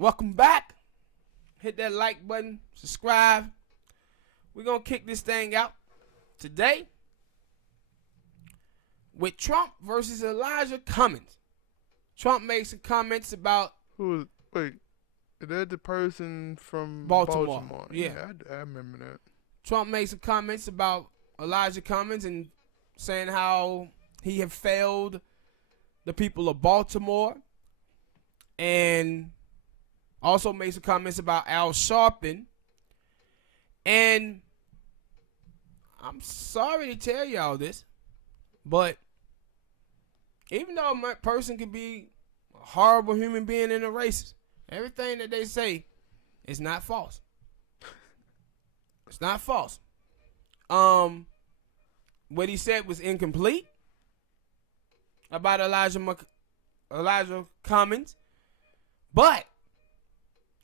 Welcome back. Hit that like button, subscribe. We're going to kick this thing out today with Trump versus Elijah Cummings. Trump made some comments about... Wait, is that the person from Baltimore? Yeah, I remember that. Trump made some comments about Elijah Cummings and saying how he had failed the people of Baltimore, and also made some comments about Al Sharpton. And I'm sorry to tell y'all this, but even though a person can be a horrible human being and a racist, everything that they say is not false. It's not false. What he said was incomplete about Elijah Cummings, but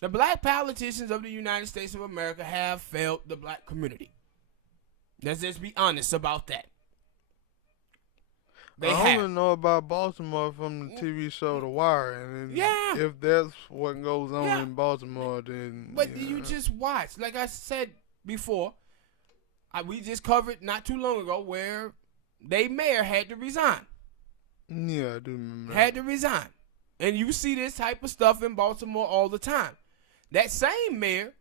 the black politicians of the United States of America have failed the black community. Let's just be honest about that. I only know about Baltimore from the TV show The Wire, and if that's what goes on in Baltimore, then... But you just watch. Like I said before, we just covered not too long ago where their mayor had to resign. Yeah, I do remember that. Had to resign. And you see this type of stuff in Baltimore all the time. That same mayor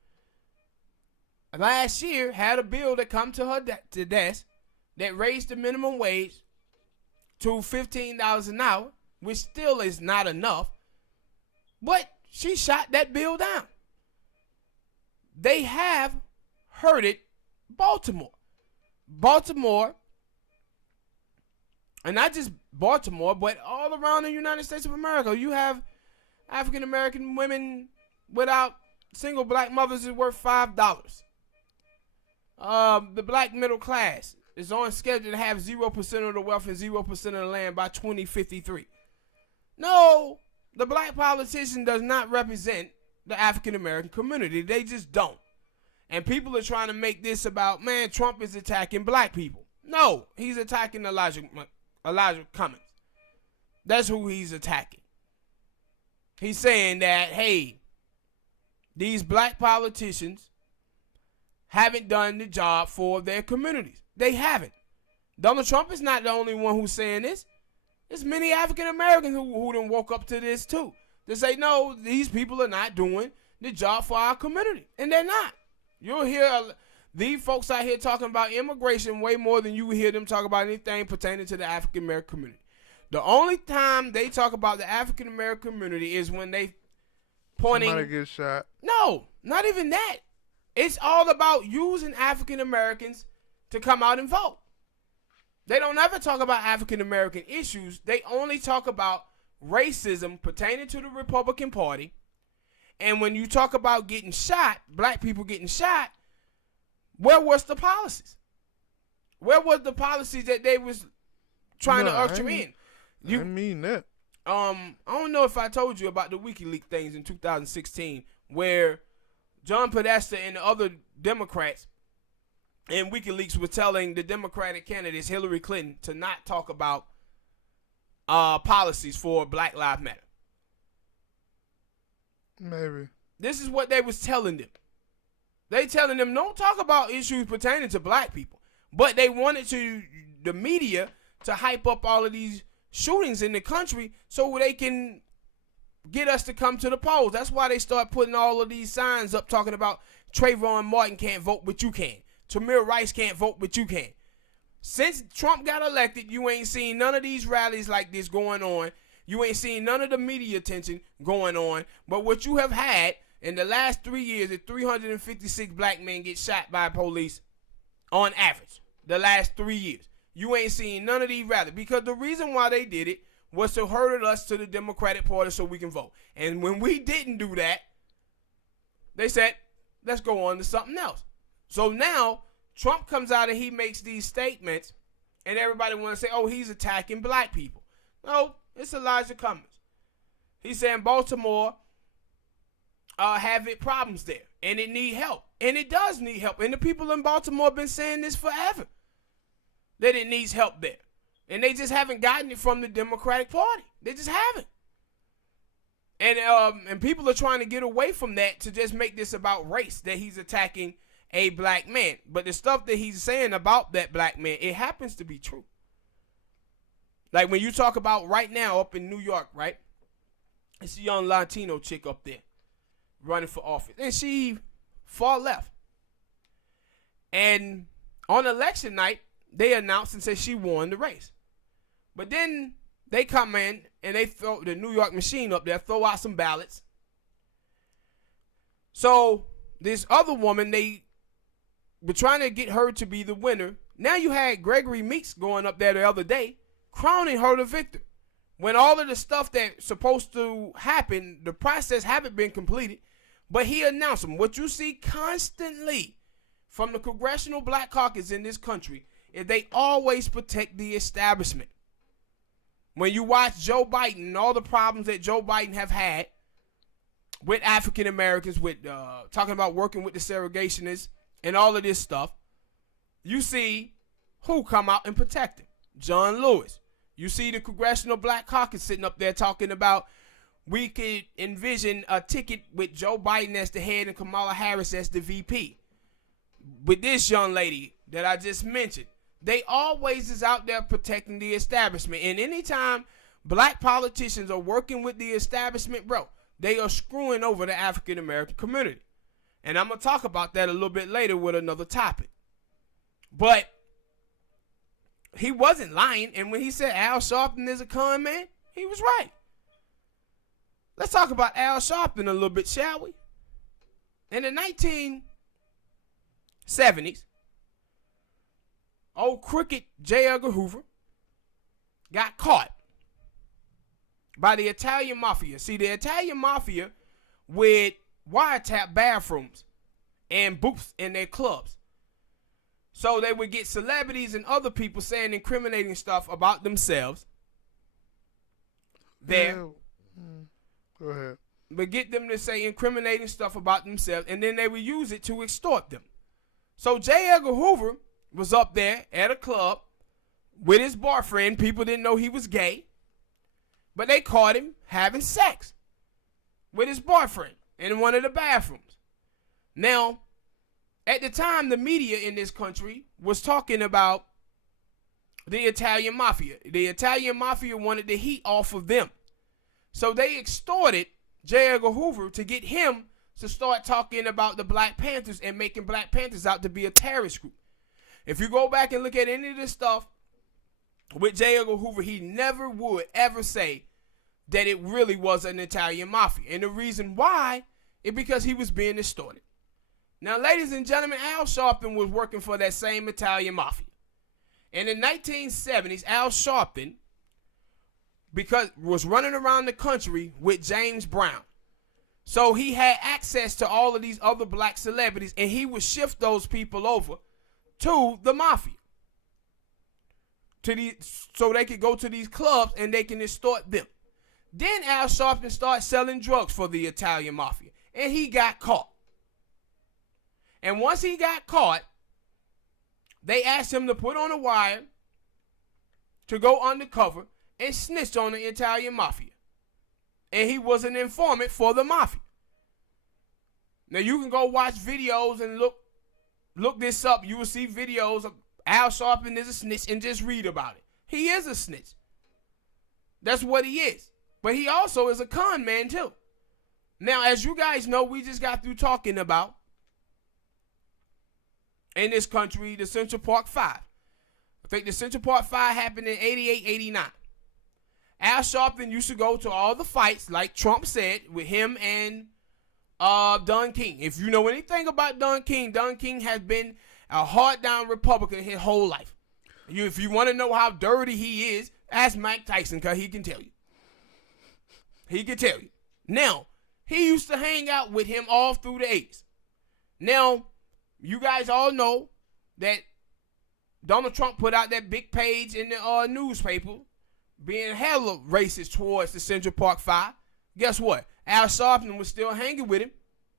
last year had a bill that come to her desk that raised the minimum wage to $15 an hour, which still is not enough. But she shot that bill down. They have hurted Baltimore. Baltimore, and not just Baltimore, but all around the United States of America. You have African American women without single black mothers is worth $5. The black middle class is on schedule to have 0% of the wealth and 0% of the land by 2053. No, the black politician does not represent the African American community. They just don't. And people are trying to make this about, man, Trump is attacking black people. No, he's attacking Elijah Cummings. That's who he's attacking. He's saying that, hey, these black politicians haven't done the job for their communities. They haven't. Donald Trump is not the only one who's saying this. There's many African Americans who done woke up to this too. They say, no, these people are not doing the job for our community. And they're not. You'll hear these folks out here talking about immigration way more than you will hear them talk about anything pertaining to the African American community. The only time they talk about the African American community is when they pointing. Somebody gets shot. No, not even that. It's all about using African Americans to come out and vote. They don't ever talk about African American issues. They only talk about racism pertaining to the Republican Party. And when you talk about getting shot, black people getting shot, where was the policies? Where was the policies that they was trying to usher in? I mean that. I don't know if I told you about the WikiLeaks things in 2016 where John Podesta and the other Democrats in WikiLeaks were telling the Democratic candidates Hillary Clinton to not talk about policies for Black Lives Matter. Maybe. This is what they was telling them. They telling them don't talk about issues pertaining to black people. But they wanted the media to hype up all of these shootings in the country so they can get us to come to the polls. That's why they start putting all of these signs up talking about Trayvon Martin can't vote, but you can. Tamir Rice can't vote, but you can. Since Trump got elected, you ain't seen none of these rallies like this going on. You ain't seen none of the media attention going on. But what you have had in the last 3 years is 356 black men get shot by police on average. The last 3 years. You ain't seen none of these rallies. Because the reason why they did it was to herd us to the Democratic Party so we can vote. And when we didn't do that, they said, let's go on to something else. So now, Trump comes out and he makes these statements, and everybody wants to say, oh, he's attacking black people. No, it's Elijah Cummings. He's saying Baltimore have problems there, and it need help. And it does need help. And the people in Baltimore have been saying this forever, that it needs help there. And they just haven't gotten it from the Democratic Party. They just haven't. And people are trying to get away from that to just make this about race, that he's attacking a black man. But the stuff that he's saying about that black man, it happens to be true. Like when you talk about right now up in New York, right? It's a young Latino chick up there running for office. And she far left. And on election night, they announced and said she won the race. But then they come in and they throw the New York machine up there, throw out some ballots. So this other woman, they were trying to get her to be the winner. Now you had Gregory Meeks going up there the other day, crowning her the victor. When all of the stuff that's supposed to happen, the process haven't been completed, but he announced them. What you see constantly from the Congressional Black Caucus in this country is they always protect the establishment. When you watch Joe Biden and all the problems that Joe Biden have had with African Americans, with talking about working with the segregationists and all of this stuff, you see who come out and protect him. John Lewis. You see the Congressional Black Caucus sitting up there talking about we could envision a ticket with Joe Biden as the head and Kamala Harris as the VP. With this young lady that I just mentioned, they always is out there protecting the establishment. And anytime black politicians are working with the establishment, bro, they are screwing over the African American community. And I'm going to talk about that a little bit later with another topic. But he wasn't lying. And when he said Al Sharpton is a con man, he was right. Let's talk about Al Sharpton a little bit, shall we? In the 1970s, old crooked J. Edgar Hoover got caught by the Italian Mafia. See, the Italian Mafia would wiretap bathrooms and booths in their clubs. So they would get celebrities and other people saying incriminating stuff about themselves there. Go ahead. But get them to say incriminating stuff about themselves, and then they would use it to extort them. So J. Edgar Hoover was up there at a club with his boyfriend. People didn't know he was gay, but they caught him having sex with his boyfriend in one of the bathrooms. Now, at the time, the media in this country was talking about the Italian Mafia. The Italian Mafia wanted the heat off of them. So they extorted J. Edgar Hoover to get him to start talking about the Black Panthers and making Black Panthers out to be a terrorist group. If you go back and look at any of this stuff with J. Edgar Hoover, he never would ever say that it really was an Italian Mafia. And the reason why is because he was being extorted. Now, ladies and gentlemen, Al Sharpton was working for that same Italian Mafia. And in the 1970s, Al Sharpton was running around the country with James Brown. So he had access to all of these other black celebrities, and he would shift those people over to the Mafia. So they could go to these clubs and they can extort them. Then Al Sharpton started selling drugs for the Italian Mafia, and he got caught. And once he got caught, they asked him to put on a wire to go undercover and snitch on the Italian Mafia. And he was an informant for the Mafia. Now you can go watch videos and look this up. You will see videos of Al Sharpton is a snitch and just read about it. He is a snitch. That's what he is. But he also is a con man too. Now, as you guys know, we just got through talking about in this country, the Central Park 5. I think the Central Park 5 happened in 88, 89. Al Sharpton used to go to all the fights, like Trump said, with him and Don King. If you know anything about Don King has been a hard-down Republican his whole life. If you want to know how dirty he is, ask Mike Tyson, because he can tell you. He can tell you. Now, he used to hang out with him all through the 80s. Now, you guys all know that Donald Trump put out that big page in the newspaper being hella racist towards the Central Park 5. Guess what? Al Sharpton was still hanging with him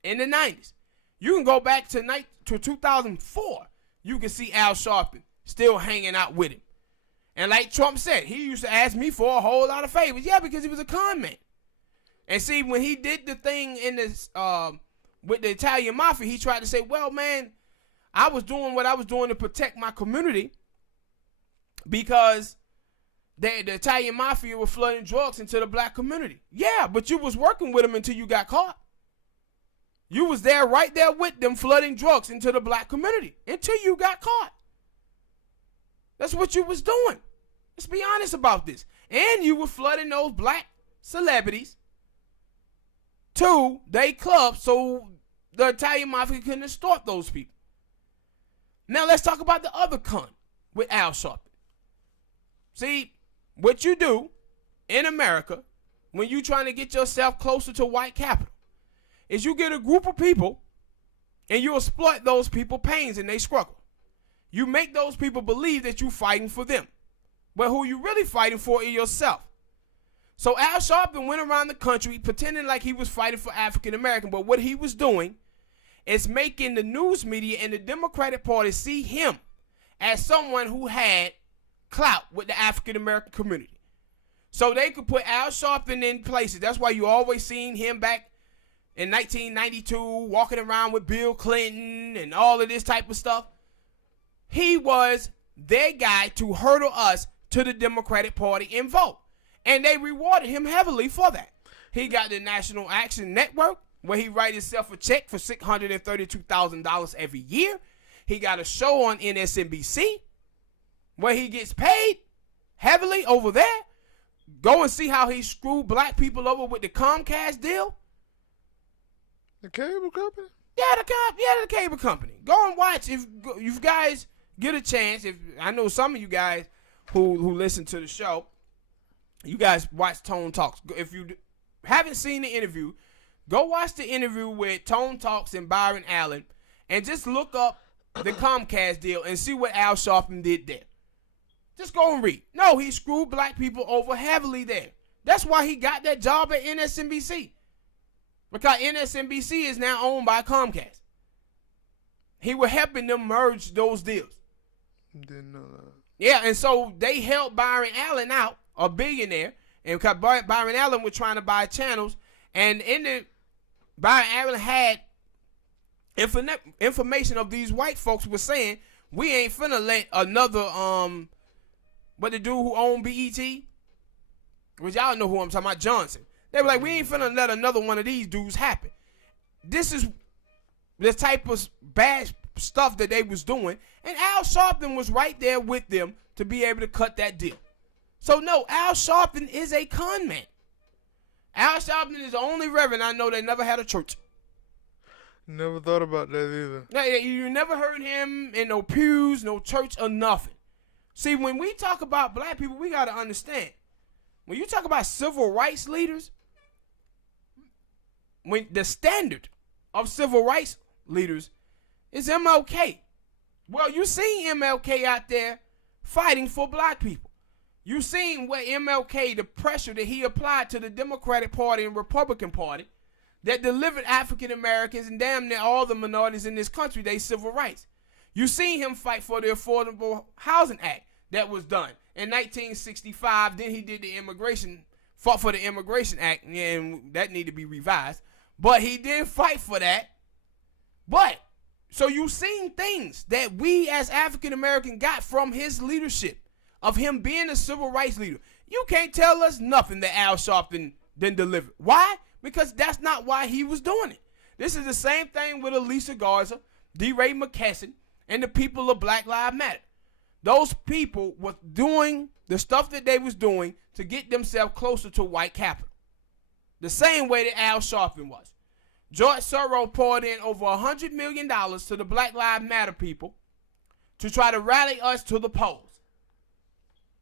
in the 90s. You can go back to 2004. You can see Al Sharpton still hanging out with him. And like Trump said, he used to ask me for a whole lot of favors. Yeah, because he was a con man. And see, when he did the thing in this with the Italian mafia, he tried to say, well, man, I was doing what I was doing to protect my community because the Italian mafia were flooding drugs into the black community. Yeah, but you was working with them until you got caught. You was there right there with them flooding drugs into the black community until you got caught. That's what you was doing. Let's be honest about this. And you were flooding those black celebrities to their clubs so the Italian mafia couldn't extort those people. Now let's talk about the other con with Al Sharpton. See, what you do in America when you trying to get yourself closer to white capital is you get a group of people and you exploit those people's pains and they struggle. You make those people believe that you're fighting for them. But who you really fighting for is yourself. So Al Sharpton went around the country pretending like he was fighting for African American, but what he was doing is making the news media and the Democratic Party see him as someone who had clout with the African American community. So they could put Al Sharpton in places. That's why you always seen him back in 1992 walking around with Bill Clinton and all of this type of stuff. He was their guy to hurdle us to the Democratic Party and vote. And they rewarded him heavily for that. He got the National Action Network, where he write himself a check for $632,000 every year. He got a show on MSNBC, where he gets paid heavily over there. Go and see how he screwed black people over with the Comcast deal. The cable company? Yeah, the cable company. Go and watch if you guys get a chance. If I know some of you guys who listen to the show, you guys watch Tone Talks. If you haven't seen the interview, go watch the interview with Tone Talks and Byron Allen and just look up the Comcast deal and see what Al Sharpton did there. Just go and read. No, he screwed black people over heavily there. That's why he got that job at MSNBC. Because MSNBC is now owned by Comcast. He was helping them merge those deals. Didn't know that. Yeah, and so they helped Byron Allen out, a billionaire, and because Byron Allen was trying to buy channels, and Byron Allen had information of these white folks were saying, we ain't finna let another, what the dude who owned BET, which y'all know who I'm talking about, Johnson. They were like, we ain't finna let another one of these dudes happen. This is the type of bad stuff that they was doing, and Al Sharpton was right there with them to be able to cut that deal. So no, Al Sharpton is a con man. Al Sharpton is the only reverend I know that never had a church. Never thought about that either. You never heard him in no pews, no church, or nothing. See, when we talk about black people, we got to understand. When you talk about civil rights leaders, when the standard of civil rights leaders is MLK. Well, you seen MLK out there fighting for black people. You seen what MLK, the pressure that he applied to the Democratic Party and Republican Party that delivered African Americans and damn near all the minorities in this country their civil rights. You seen him fight for the Affordable Housing Act that was done in 1965. Then he did fought for the Immigration Act, and that needed to be revised. But he did fight for that. But, so you seen things that we as African American got from his leadership, of him being a civil rights leader. You can't tell us nothing that Al Sharpton didn't deliver. Why? Because that's not why he was doing it. This is the same thing with Elisa Garza, DeRay McKesson, and the people of Black Lives Matter. Those people were doing the stuff that they was doing to get themselves closer to white capital. The same way that Al Sharpton was. George Soros poured in over $100 million to the Black Lives Matter people to try to rally us to the polls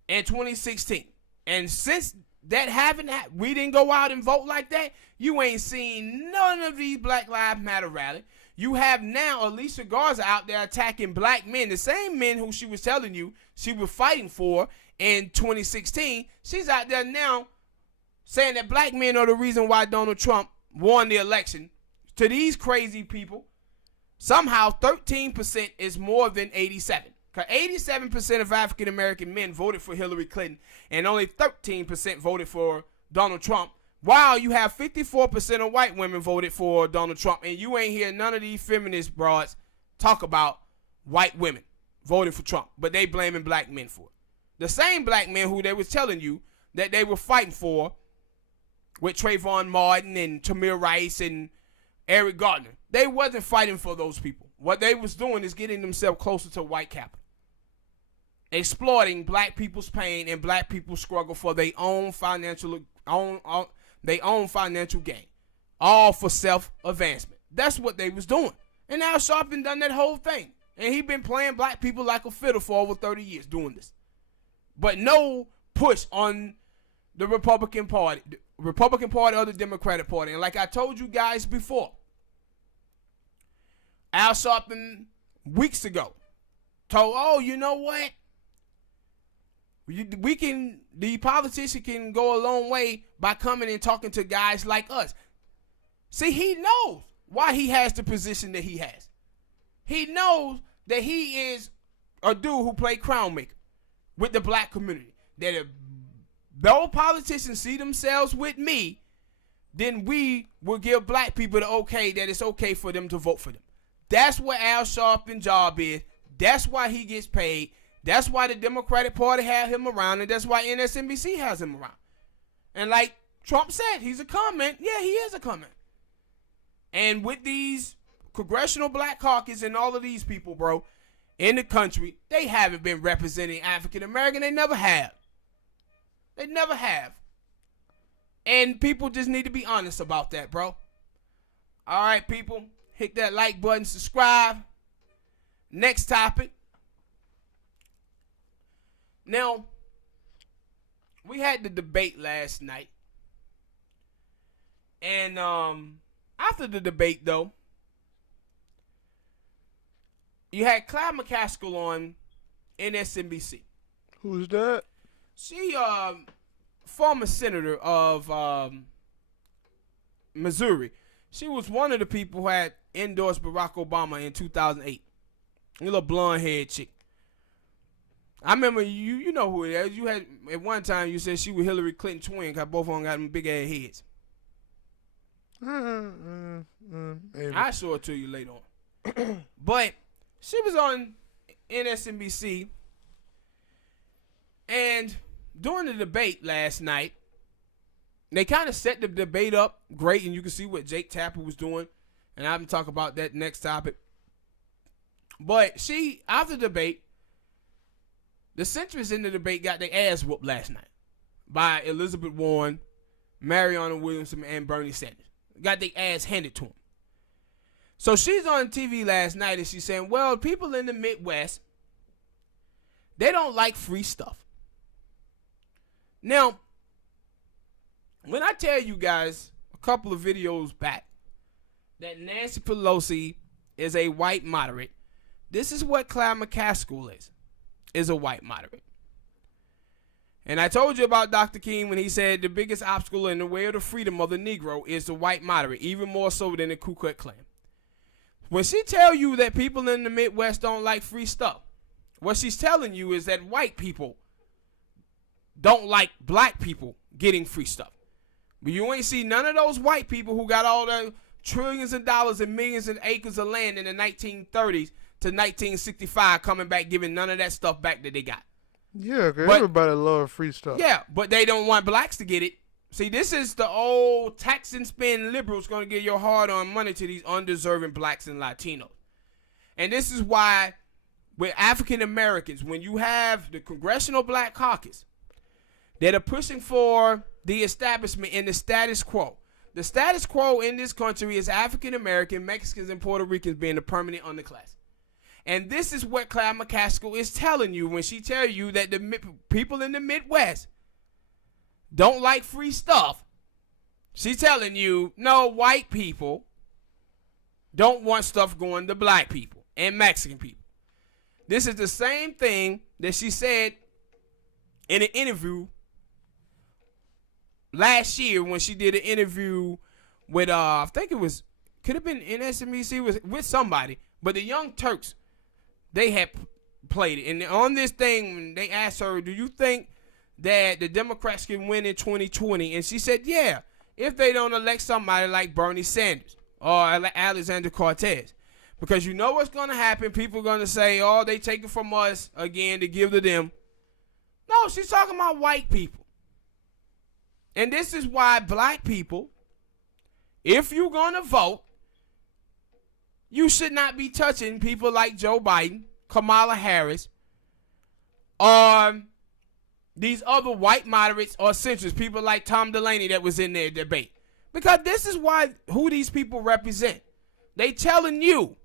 in 2016. And since that happened, we didn't go out and vote like that, you ain't seen none of these Black Lives Matter rallies. You have now Elisa Garza out there attacking black men, the same men who she was telling you she was fighting for in 2016. She's out there now saying that black men are the reason why Donald Trump won the election. To these crazy people, somehow 13% is more than 87%. Because 87% of African-American men voted for Hillary Clinton, and only 13% voted for Donald Trump. While you have 54% of white women voted for Donald Trump, and you ain't hear none of these feminist broads talk about white women voting for Trump, but they blaming black men for it. The same black men who they was telling you that they were fighting for with Trayvon Martin and Tamir Rice and Eric Gardner. They wasn't fighting for those people. What they was doing is getting themselves closer to white capital, exploiting black people's pain and black people's struggle for their own financial gain, all for self-advancement. That's what they was doing. And Al Sharpton done that whole thing. And he been playing black people like a fiddle for over 30 years doing this. But no push on the Republican Party or the Democratic Party. And like I told you guys before, Al Sharpton weeks ago told, oh, you know what? The politician can go a long way by coming and talking to guys like us. See, he knows why he has the position that he has. He knows that he is a dude who played crown maker with the black community. That if those politicians see themselves with me, then we will give black people the okay that it's okay for them to vote for them. That's what Al Sharpton's job is. That's why he gets paid. That's why the Democratic Party has him around, and that's why MSNBC has him around. And like Trump said, he's a comment. Yeah, he is a comment. And with these Congressional Black Caucus and all of these people, bro, in the country, they haven't been representing African American. They never have. They never have. And people just need to be honest about that, bro. All right, people. Hit that like button, subscribe. Next topic. Now, we had the debate last night. And after the debate, though, you had Claire McCaskill on MSNBC. Who's that? She, former senator of Missouri. She was one of the people who had endorsed Barack Obama in 2008. A little blonde-haired chick. I remember you know who it is. You had at one time you said she was Hillary Clinton twin because both of them got them big ass heads. I show it to you later on. But she was on MSNBC, and during the debate last night, they kind of set the debate up great, and you can see what Jake Tapper was doing, and I'm going to talk about that next topic. But she, after the debate, the centrists in the debate got their ass whooped last night by Elizabeth Warren, Marianne Williamson, and Bernie Sanders. Got their ass handed to them. So she's on TV last night and she's saying, well, people in the Midwest, they don't like free stuff. Now, when I tell you guys a couple of videos back that Nancy Pelosi is a white moderate, this is what Claire McCaskill is a white moderate. And I told you about Dr. King when he said the biggest obstacle in the way of the freedom of the Negro is the white moderate, even more so than the Ku Klux Klan. When she tell you that people in the Midwest don't like free stuff, what she's telling you is that white people don't like black people getting free stuff. But you ain't see none of those white people who got all the trillions of dollars and millions of acres of land in the 1930s to 1965 coming back giving none of that stuff back that they got. Yeah, because everybody loves free stuff. Yeah, but they don't want blacks to get it. See, this is the old tax and spend liberals going to give your hard-earned money to these undeserving blacks and Latinos. And this is why with African Americans, when you have the Congressional Black Caucus that are pushing for the establishment in the status quo. The status quo in this country is African American, Mexicans, and Puerto Ricans being the permanent underclass. And this is what Claire McCaskill is telling you when she tell you that the people in the Midwest don't like free stuff. She's telling you, no, white people don't want stuff going to black people and Mexican people. This is the same thing that she said in an interview last year when she did an interview with, I think it was, could have been MSNBC with somebody, but the Young Turks, they had played it. And on this thing, they asked her, do you think that the Democrats can win in 2020? And she said, yeah. if they don't elect somebody like Bernie Sanders or Alexander Cortez. Because you know what's going to happen. People are going to say, oh, they take it from us again to give to them. No, she's talking about white people. And this is why black people, if you're going to vote, you should not be touching people like Joe Biden, Kamala Harris, or these other white moderates or centrists, people like Tom Delaney that was in their debate. Because this is who these people represent. They telling you.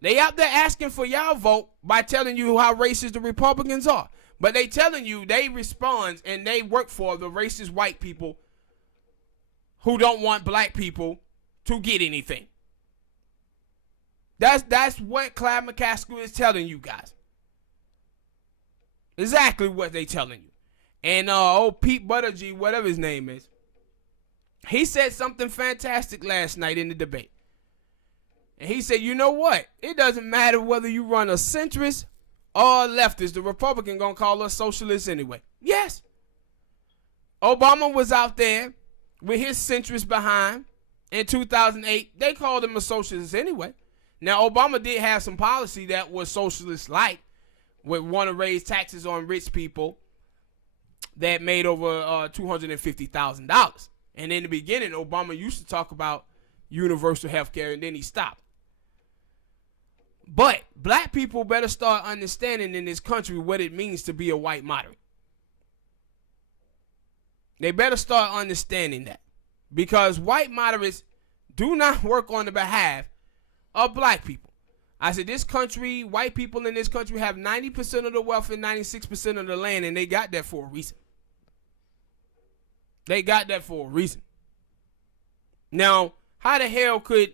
They out there asking for y'all vote by telling you how racist the Republicans are. But they telling you they respond and they work for the racist white people who don't want black people to get anything. That's what Clyde McCaskill is telling you guys. Exactly what they telling you. And old Pete Buttigieg, whatever his name is, he said something fantastic last night in the debate. And he said, you know what? It doesn't matter whether you run a centrist or a leftist. The Republican going to call us socialists anyway. Yes. Obama was out there with his centrist behind in 2008. They called him a socialist anyway. Now, Obama did have some policy that was socialist-like, would want to raise taxes on rich people that made over $250,000. And in the beginning, Obama used to talk about universal health care, and then he stopped. But black people better start understanding in this country what it means to be a white moderate. They better start understanding that. Because white moderates do not work on the behalf of black people. I said this country, white people in this country have 90% of the wealth and 96% of the land, and they got that for a reason. They got that for a reason. Now, how the hell could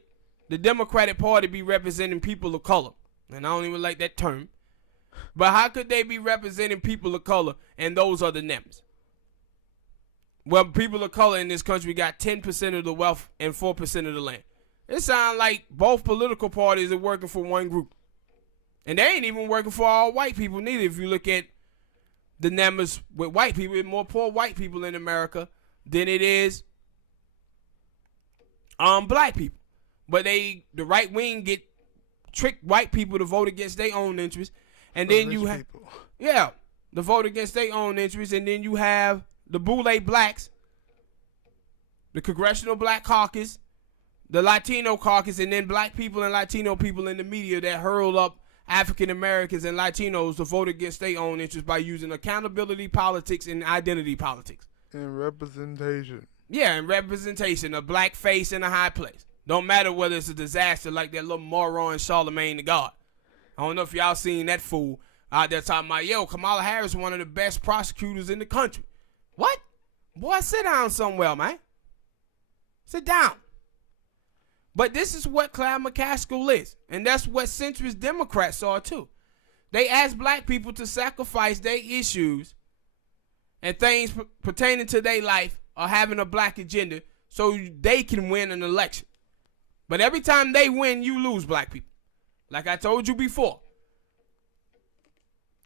the Democratic Party be representing people of color? And I don't even like that term. But how could they be representing people of color and those are the NIMs? Well, people of color in this country got 10% of the wealth and 4% of the land. It sounds like both political parties are working for one group. And they ain't even working for all white people neither. If you look at the numbers with white people, it's more poor white people in America than it is black people. But the right wing get trick white people to vote against their own interests. And then you have, the vote against their own interests. And then you have the Boule blacks, the Congressional Black Caucus, the Latino caucus, and then black people and Latino people in the media that hurl up African Americans and Latinos to vote against their own interests by using accountability politics and identity politics. And representation. Yeah, and representation, a black face in a high place. Don't matter whether it's a disaster like that little moron Charlemagne the God. I don't know if y'all seen that fool out there talking about, yo, Kamala Harris is one of the best prosecutors in the country. What? Boy, sit down somewhere, man. Sit down. But this is what Clyde McCaskill is. And that's what centrist Democrats are too. They ask black people to sacrifice their issues and things pertaining to their life or having a black agenda so they can win an election. But every time they win, you lose, black people. Like I told you before.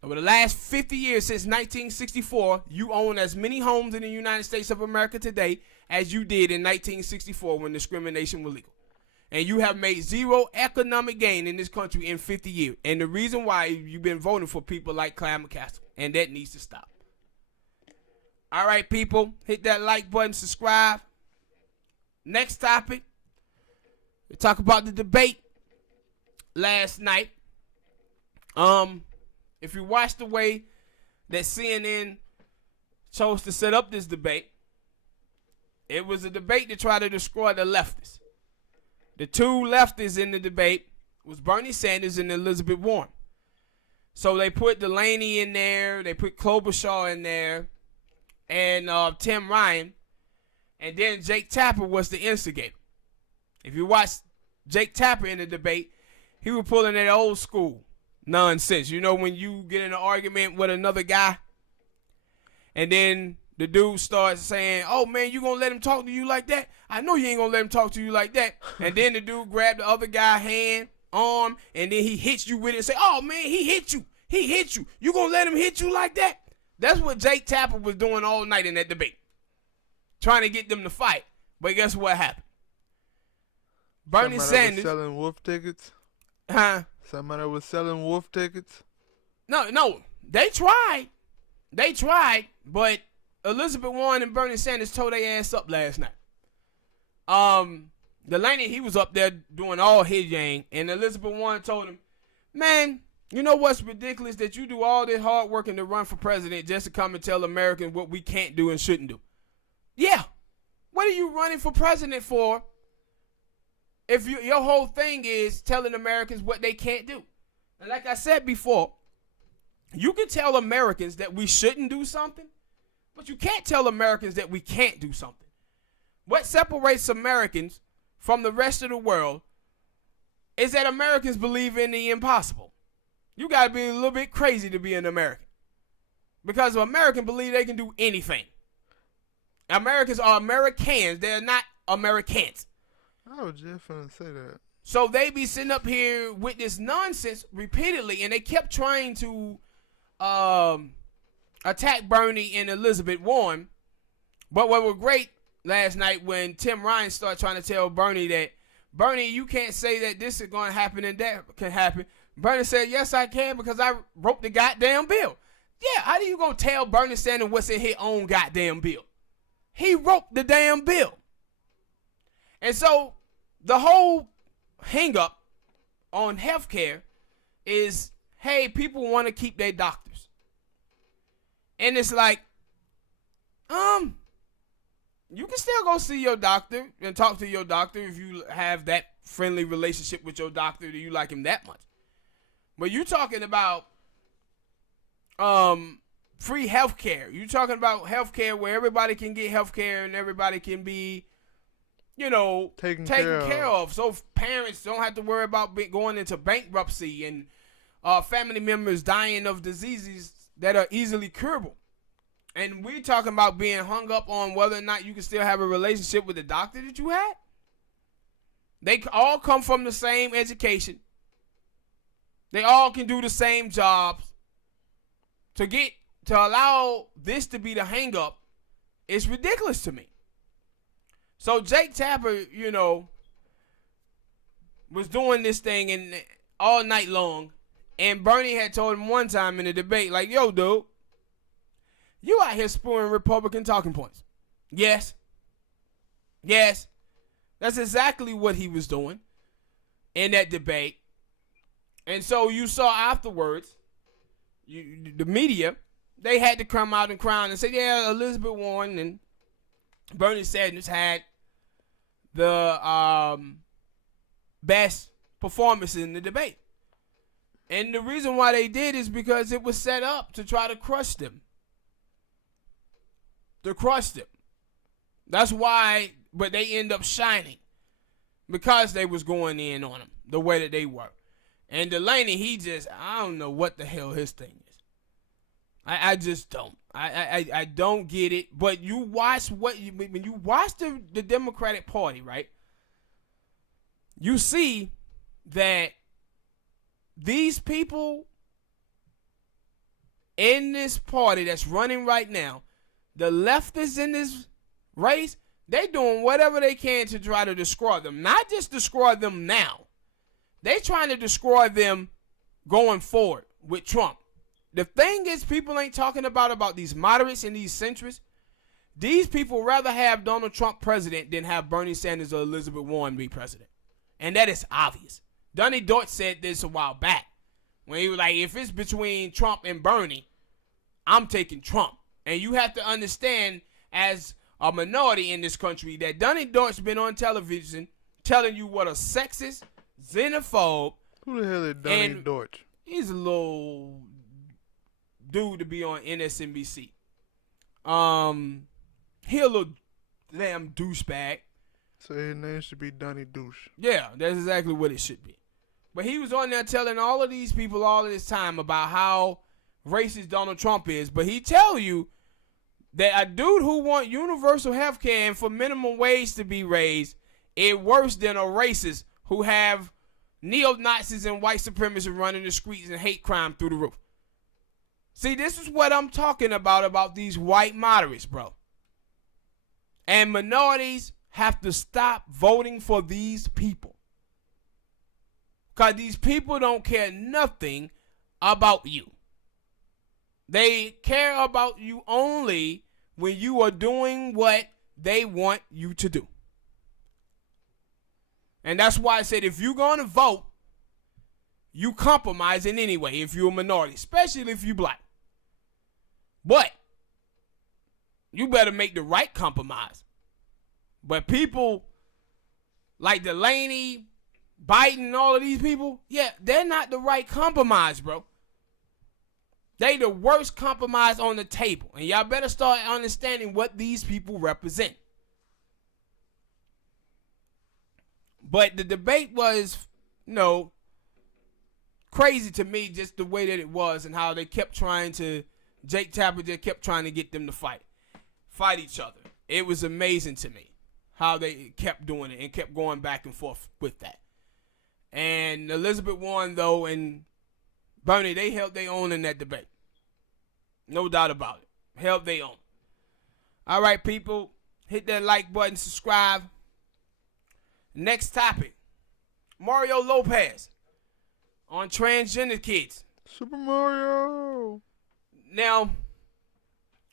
Over the last 50 years since 1964, you own as many homes in the United States of America today as you did in 1964 when discrimination was legal. And you have made zero economic gain in this country in 50 years. And the reason why you've been voting for people like Clyde McCaskill. And that needs to stop. All right, people. Hit that like button, subscribe. Next topic. We talk about the debate last night. If you watch the way that CNN chose to set up this debate, it was a debate to try to destroy the leftists. The two leftists in the debate was Bernie Sanders and Elizabeth Warren. So they put Delaney in there, they put Klobuchar in there, and Tim Ryan, and then Jake Tapper was the instigator. If you watch Jake Tapper in the debate, he was pulling that old school nonsense. You know when you get in an argument with another guy, and then the dude starts saying, oh, man, you going to let him talk to you like that? I know you ain't going to let him talk to you like that. And then the dude grabbed the other guy's hand, arm, and then he hits you with it and say, oh, man, he hit you. He hit you. You going to let him hit you like that? That's what Jake Tapper was doing all night in that debate, trying to get them to fight. But guess what happened? Bernie Sanders was selling wolf tickets. Huh? Somebody was selling wolf tickets. No, they tried, but Elizabeth Warren and Bernie Sanders tore their ass up last night. Delaney, he was up there doing all his yang, and Elizabeth Warren told him, man, you know what's ridiculous? That you do all this hard work and to run for president just to come and tell Americans what we can't do and shouldn't do. Yeah. What are you running for president for if your whole thing is telling Americans what they can't do? And like I said before, you can tell Americans that we shouldn't do something, but you can't tell Americans that we can't do something. What separates Americans from the rest of the world is that Americans believe in the impossible. You got to be a little bit crazy to be an American, because Americans believe they can do anything. Americans are Americans. They're not Americans. I was just going to say that. So they be sitting up here with this nonsense repeatedly, and they kept trying to attack Bernie and Elizabeth Warren. But what was great last night when Tim Ryan started trying to tell Bernie that, Bernie, you can't say that this is going to happen and that can happen. Bernie said, yes, I can, because I wrote the goddamn bill. Yeah, how do you going to tell Bernie Sanders what's in his own goddamn bill? He wrote the damn bill. And so the whole hang up on healthcare is, hey, people want to keep their doctors. And it's like, you can still go see your doctor and talk to your doctor if you have that friendly relationship with your doctor, that you like him that much. But you're talking about free healthcare. You're talking about healthcare where everybody can get healthcare and everybody can be, taken care of. So parents don't have to worry about going into bankruptcy and family members dying of diseases that are easily curable. And we're talking about being hung up on whether or not you can still have a relationship with the doctor that you had. They all come from the same education. They all can do the same jobs. To allow this to be the hang up is ridiculous to me. So Jake Tapper, was doing this thing all night long, and Bernie had told him one time in the debate, like, yo, dude, you out here spewing Republican talking points. Yes. That's exactly what he was doing in that debate. And so you saw afterwards, the media, they had to come out and crown and say, yeah, Elizabeth Warren and Bernie Sanders had the best performance in the debate. And the reason why they did is because it was set up to try to crush them. That's why, but they end up shining because they was going in on them the way that they were. And Delaney, I don't know what the hell his thing is. I just don't. I don't get it. But you watch when you watch the Democratic Party, right? You see that these people in this party that's running right now, the leftists in this race, they doing whatever they can to try to destroy them. Not just destroy them now. They trying to destroy them going forward with Trump. The thing is, people ain't talking about these moderates and these centrists. These people rather have Donald Trump president than have Bernie Sanders or Elizabeth Warren be president. And that is obvious. Donnie Deutsch said this a while back when he was like, if it's between Trump and Bernie, I'm taking Trump. And you have to understand, as a minority in this country, that Donnie Deutsch been on television telling you what a sexist, xenophobe. Who the hell is Donnie Deutsch? He's a little dude to be on MSNBC. He a little damn douchebag. So his name should be Donnie Douche. Yeah, that's exactly what it should be. But he was on there telling all of these people all of this time about how racist Donald Trump is. But he tell you that a dude who want universal health care and for minimum wage to be raised is worse than a racist who have neo-Nazis and white supremacists running the streets and hate crime through the roof. See, this is what I'm talking about these white moderates, bro. And minorities have to stop voting for these people. Because these people don't care nothing about you. They care about you only when you are doing what they want you to do. And that's why I said if you're going to vote, you compromise in any way if you're a minority, especially if you're black. But you better make the right compromise. But people like Delaney, Biden, all of these people, yeah, they're not the right compromise, bro. They the worst compromise on the table. And y'all better start understanding what these people represent. But the debate was, crazy to me, just the way that it was and how they kept trying to, Jake Tapper kept trying to get them to fight each other. It was amazing to me how they kept doing it and kept going back and forth with that. And Elizabeth Warren, though, and Bernie, they held their own in that debate. No doubt about it. Held their own. All right, people, hit that like button, subscribe. Next topic, Mario Lopez on transgender kids. Super Mario. Now,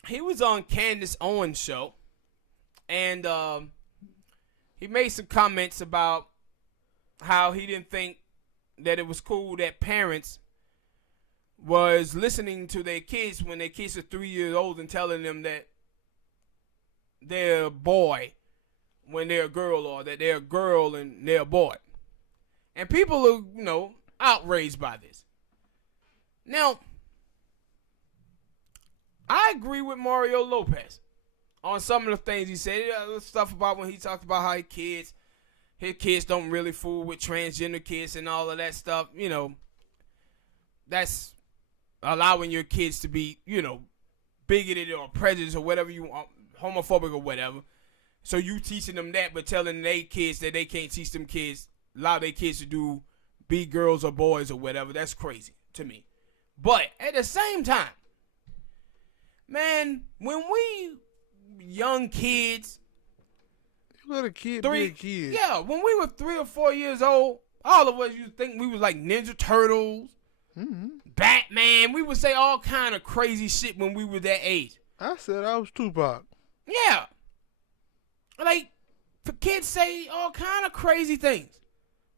he was on Candace Owens' show, and he made some comments about how he didn't think that it was cool that parents was listening to their kids when their kids are 3 years old and telling them that they're a boy when they're a girl, or that they're a girl and they're a boy. And people are, outraged by this. Now, I agree with Mario Lopez on some of the things he said. Stuff about when he talked about how his kids don't really fool with transgender kids and all of that stuff. That's allowing your kids to be, bigoted or prejudiced or whatever you want, homophobic or whatever. So you teaching them that, but telling their kids that they can't teach them kids, allow their kids to be girls or boys or whatever. That's crazy to me. But at the same time, man, when we young kids, you let a kid be a kid. Yeah, when we were 3 or 4 years old, all of us used to think we was like Ninja Turtles, Batman. We would say all kind of crazy shit when we were that age. I said I was Tupac. Yeah. Like, kids say all kind of crazy things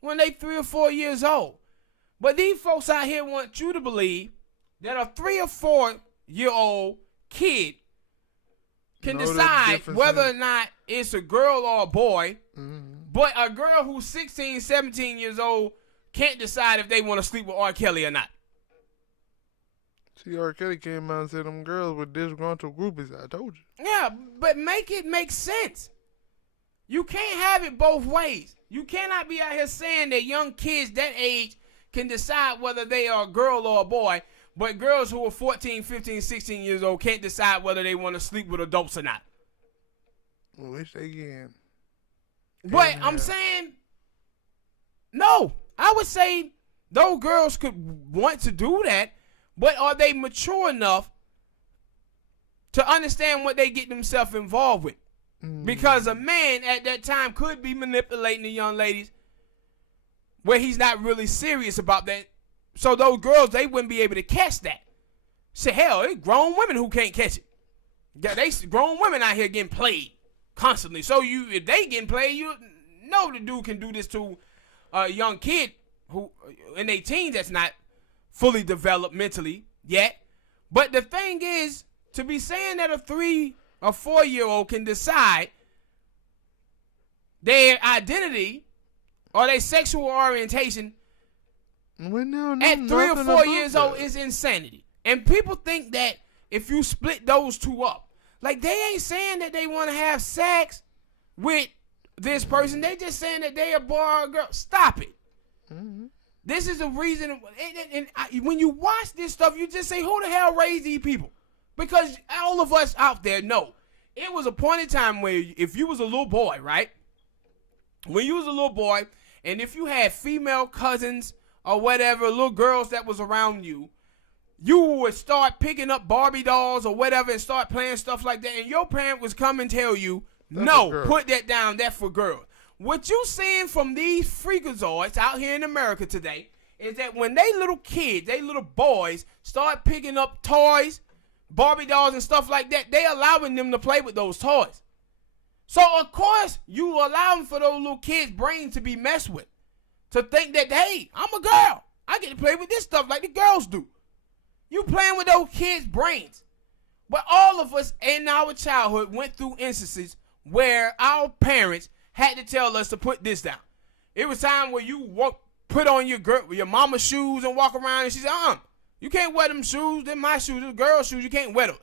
when they 3 or 4 years old. But these folks out here want you to believe that a 3 or 4 year old kid can decide whether or not it's a girl or a boy. But a girl who's 16, 17 years old can't decide if they want to sleep with R. Kelly or not. See, R. Kelly came out and said them girls were disgruntled groupies. I told you. Yeah, but make it make sense. You can't have it both ways. You cannot be out here saying that young kids that age can decide whether they are a girl or a boy, but girls who are 14, 15, 16 years old can't decide whether they want to sleep with adults or not. I wish they can. But I'm saying, no. I would say those girls could want to do that, but are they mature enough to understand what they get themselves involved with? Because a man at that time could be manipulating the young ladies where he's not really serious about that. So those girls, they wouldn't be able to catch that. Say, hell, it's grown women who can't catch it. Yeah, they grown women out here getting played constantly. So if they getting played, you know the dude can do this to a young kid who in their teens that's not fully developed mentally yet. But the thing is, to be saying that a 3 or 4 year old can decide their identity or their sexual orientation at 3 or 4 years old is insanity. And people think that if you split those two up, like they ain't saying that they want to have sex with this person. They just saying that they a boy or a girl. Stop it. This is the reason. And when you watch this stuff, you just say, who the hell raised these people? Because all of us out there know it was a point in time where if you was a little boy, right? When you was a little boy, and if you had female cousins or whatever, little girls that was around you, you would start picking up Barbie dolls or whatever and start playing stuff like that. And your parent was come and tell you, No, put that down. That's for girls. What you seeing from these freakazoids out here in America today is that when they little kids, they little boys start picking up toys, Barbie dolls and stuff like that, they allowing them to play with those toys. So, of course, you allowing for those little kids' brains to be messed with. To think that, hey, I'm a girl. I get to play with this stuff like the girls do. You playing with those kids' brains. But all of us in our childhood went through instances where our parents had to tell us to put this down. It was time where you put on your mama's shoes and walk around, and she said, you can't wear them shoes. They're my shoes. They're girls' shoes. You can't wear them.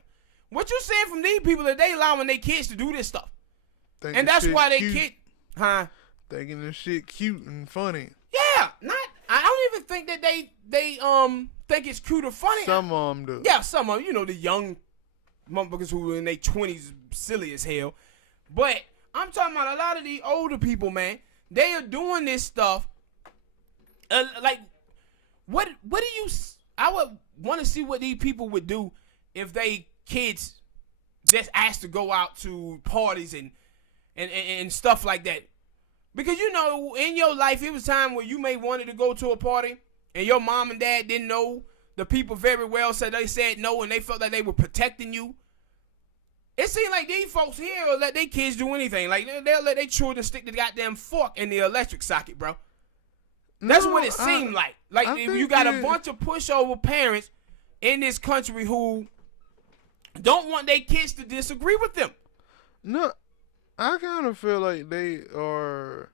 What you saying from these people that they allowing their kids to do this stuff? And that's why they kids, thinking this shit cute and funny. Yeah, I don't even think that they think it's cute or funny. Some of them do. Yeah, some of them. The young motherfuckers who are in their 20s, silly as hell. But I'm talking about a lot of these older people, man. They are doing this stuff. Like, what do you? I would want to see what these people would do if they kids just asked to go out to parties and stuff like that. Because, in your life, it was time where you may wanted to go to a party and your mom and dad didn't know the people very well, so they said no and they felt like they were protecting you. It seems like these folks here will let their kids do anything. Like, they'll let their children stick the goddamn fork in the electric socket, bro. That's what it seemed like. Like, you got a bunch of pushover parents in this country who don't want their kids to disagree with them. No, I kind of feel like they are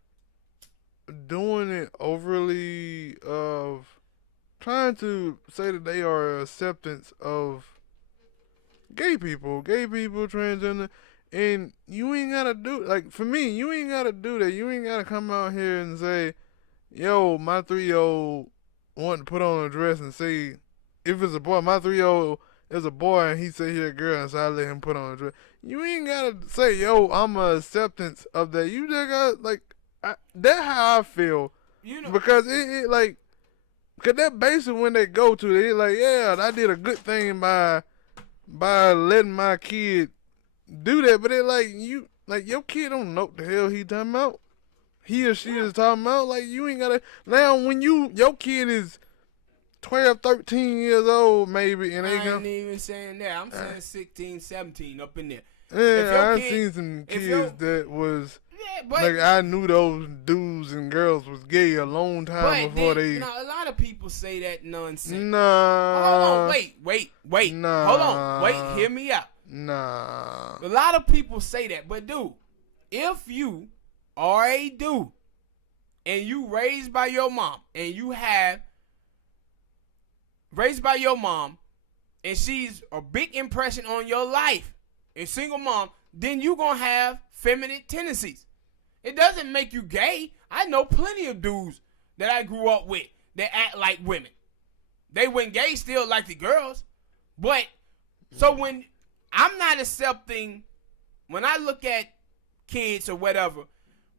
doing it overly of trying to say that they are acceptance of gay people, transgender, and you ain't gotta do, like, for me, you ain't gotta do that. You ain't gotta come out here and say, yo, my 3-year-old want to put on a dress and say, if it's a boy, my 3-year-old is a boy and he say he a girl, and so I let him put on a dress. You ain't gotta say, yo, I'm a acceptance of that. You just got, like, that's how I feel. Because it like, cause that basically when they go to it, like, yeah, I did a good thing by letting my kid do that, but it like your kid don't know what the hell he talking about. He or she is talking about, like, you ain't gotta, now when your kid is 12, 13 years old maybe, and I ain't even saying that. I'm saying 16, 17 up in there. Yeah, I've seen some kids that was, like, I knew those dudes and girls was gay a long time before they. A lot of people say that nonsense. Nah. Hold on, wait. Nah. Hold on, wait, hear me out. Nah. A lot of people say that, but dude, if you are a dude and you raised by your mom and and she's a big impression on your life, a single mom, then you gonna have feminine tendencies. It doesn't make you gay. I know plenty of dudes that I grew up with that act like women. They went gay still like the girls. But, so when I'm not accepting, when I look at kids or whatever,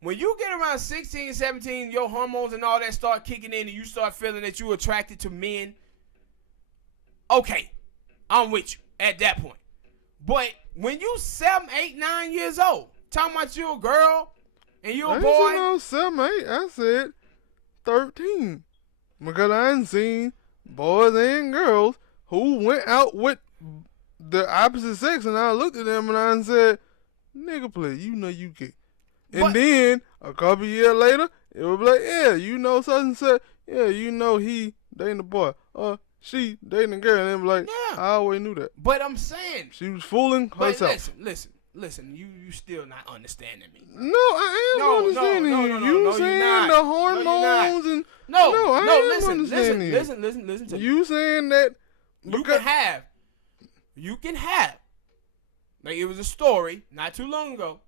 when you get around 16, 17, your hormones and all that start kicking in and you start feeling that you're attracted to men, okay, I'm with you at that point. But when you 7, 8, 9 years old, talking about you a girl and you a boy. I ain't 7, 8. I said 13. Because I ain't seen boys and girls who went out with the opposite sex, and I looked at them and I said, nigga, play, you know you gay. And then a couple years later, it would be like, yeah, such and such. Yeah, he dating a boy. She dating a girl, and they be like, yeah, I always knew that. But I'm saying, she was fooling herself. Listen, you still not understanding me. No, I am understanding you. You saying the hormones and I am understanding you. Listen to me. You saying that you can have. Like, it was a story not too long ago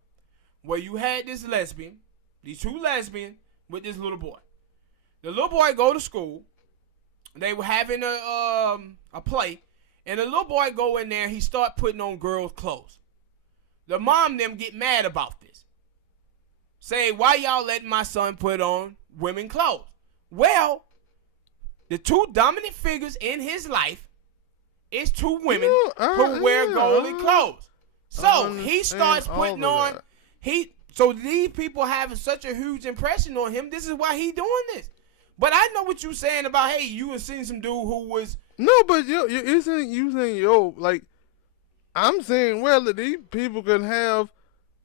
where you had these two lesbians with this little boy. The little boy go to school. They were having a play, and the little boy go in there. He start putting on girls' clothes. The mom them get mad about this. Say, why y'all letting my son put on women clothes? Well, the two dominant figures in his life is two women who wear golden clothes. So he starts putting on So these people have such a huge impression on him. This is why he doing this. But I know what you saying about, hey, you have seen some dude who was. No, but you saying, yo, like, I'm saying, well, that these people could have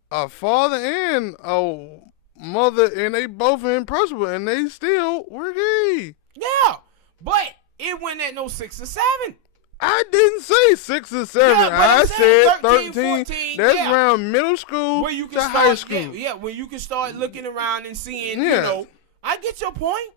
a father and a mother, and they both are impressionable, and they still were gay. Yeah, but it wasn't at no 6 or 7. I didn't say 6 or 7. Yeah, I said 13. 14, That's yeah. around middle school Where you can to start, high school. Yeah, when you can start looking around and seeing, Yeah. I get your point.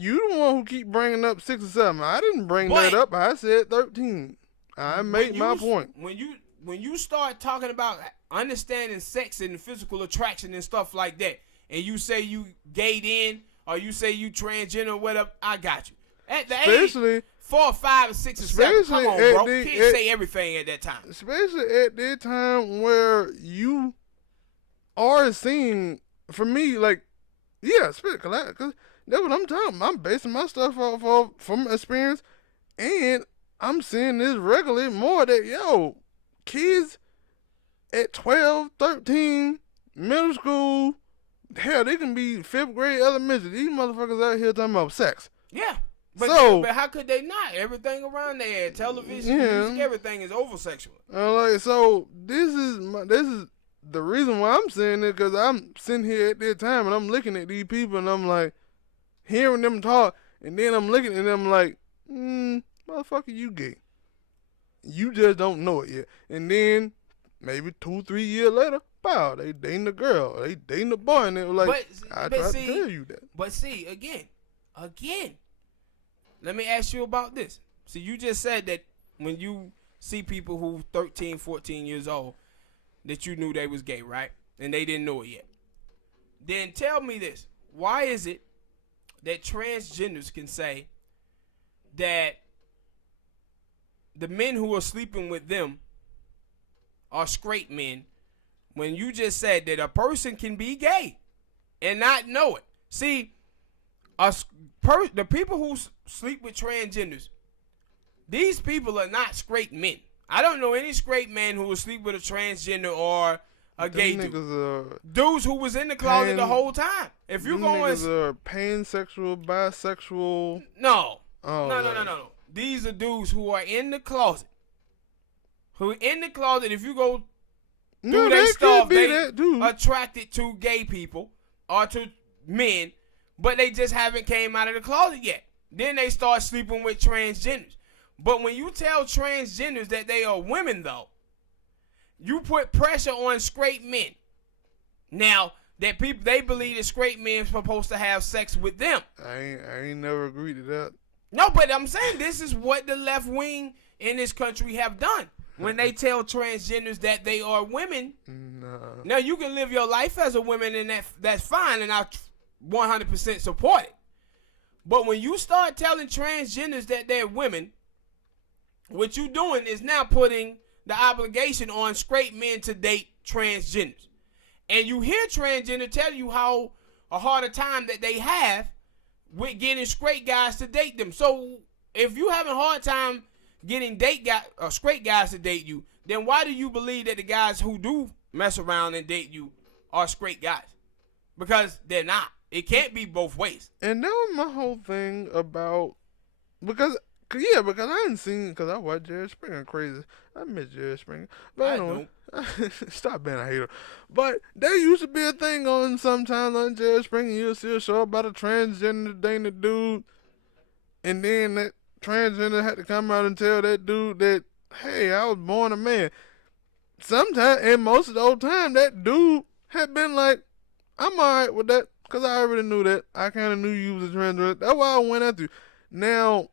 You the one who keep bringing up 6 or 7. I didn't bring that up. I said 13. I made my point. When you start talking about understanding sex and physical attraction and stuff like that, and you say you gayed in or you say you transgender or whatever, I got you. At the age 4, 5, or 6, or 7, come on, bro. You can't say everything at that time. Especially at that time where you are seeing, for me, like, yeah, because that's what I'm talking about. I'm basing my stuff off of from experience, and I'm seeing this regularly more that, yo, kids at 12, 13, middle school, hell, they can be 5th grade elementary. These motherfuckers out here talking about sex. Yeah. But how could they not? Everything around there, television, music, everything is over sexual. So this is the reason why I'm saying it, because I'm sitting here at that time and I'm looking at these people and I'm like hearing them talk, and then I'm looking at them like, motherfucker, you gay. You just don't know it yet. And then maybe 2-3 years later, wow, they dating a girl, they dating a boy, and they were like, I tried to tell you that. But see, again. Let me ask you about this. So you just said that when you see people who 13, 14 years old, that you knew they was gay, right? And they didn't know it yet. Then tell me this. Why is it that transgenders can say that the men who are sleeping with them are straight men when you just said that a person can be gay and not know it? See, the people who sleep with transgenders, these people are not straight men. I don't know any straight man who will sleep with a transgender or a gay dude. Dudes who was in the closet the whole time. If you go niggas are pansexual, bisexual. No. No. These are dudes who are in the closet. If you go through their stuff, they attracted to gay people or to men, but they just haven't came out of the closet yet. Then they start sleeping with transgenders. But when you tell transgenders that they are women, though, you put pressure on straight men. Now, that people, they believe that straight men are supposed to have sex with them. I ain't never agreed to that. No, but I'm saying this is what the left wing in this country have done. When they tell transgenders that they are women. Nah. Now, you can live your life as a woman, and that's fine, and I 100% support it. But when you start telling transgenders that they're women, what you doing is now putting the obligation on straight men to date transgenders. And you hear transgender tell you how a harder time that they have with getting straight guys to date them. So if you having a hard time getting straight guys to date you, then why do you believe that the guys who do mess around and date you are straight guys? Because they're not. It can't be both ways. And that was my whole thing about, because I didn't seen, because I watched Jerry Springer crazy. I miss Jerry Springer. But I don't. Stop being a hater. But there used to be a thing on sometimes on Jerry Springer. You'll see a show about a transgender dating a dude. And then that transgender had to come out and tell that dude that, hey, I was born a man. Sometimes, and most of the old time, that dude had been like, I'm alright with that. Because I already knew that. I kind of knew you was a transgender. That's why I went after you. Now,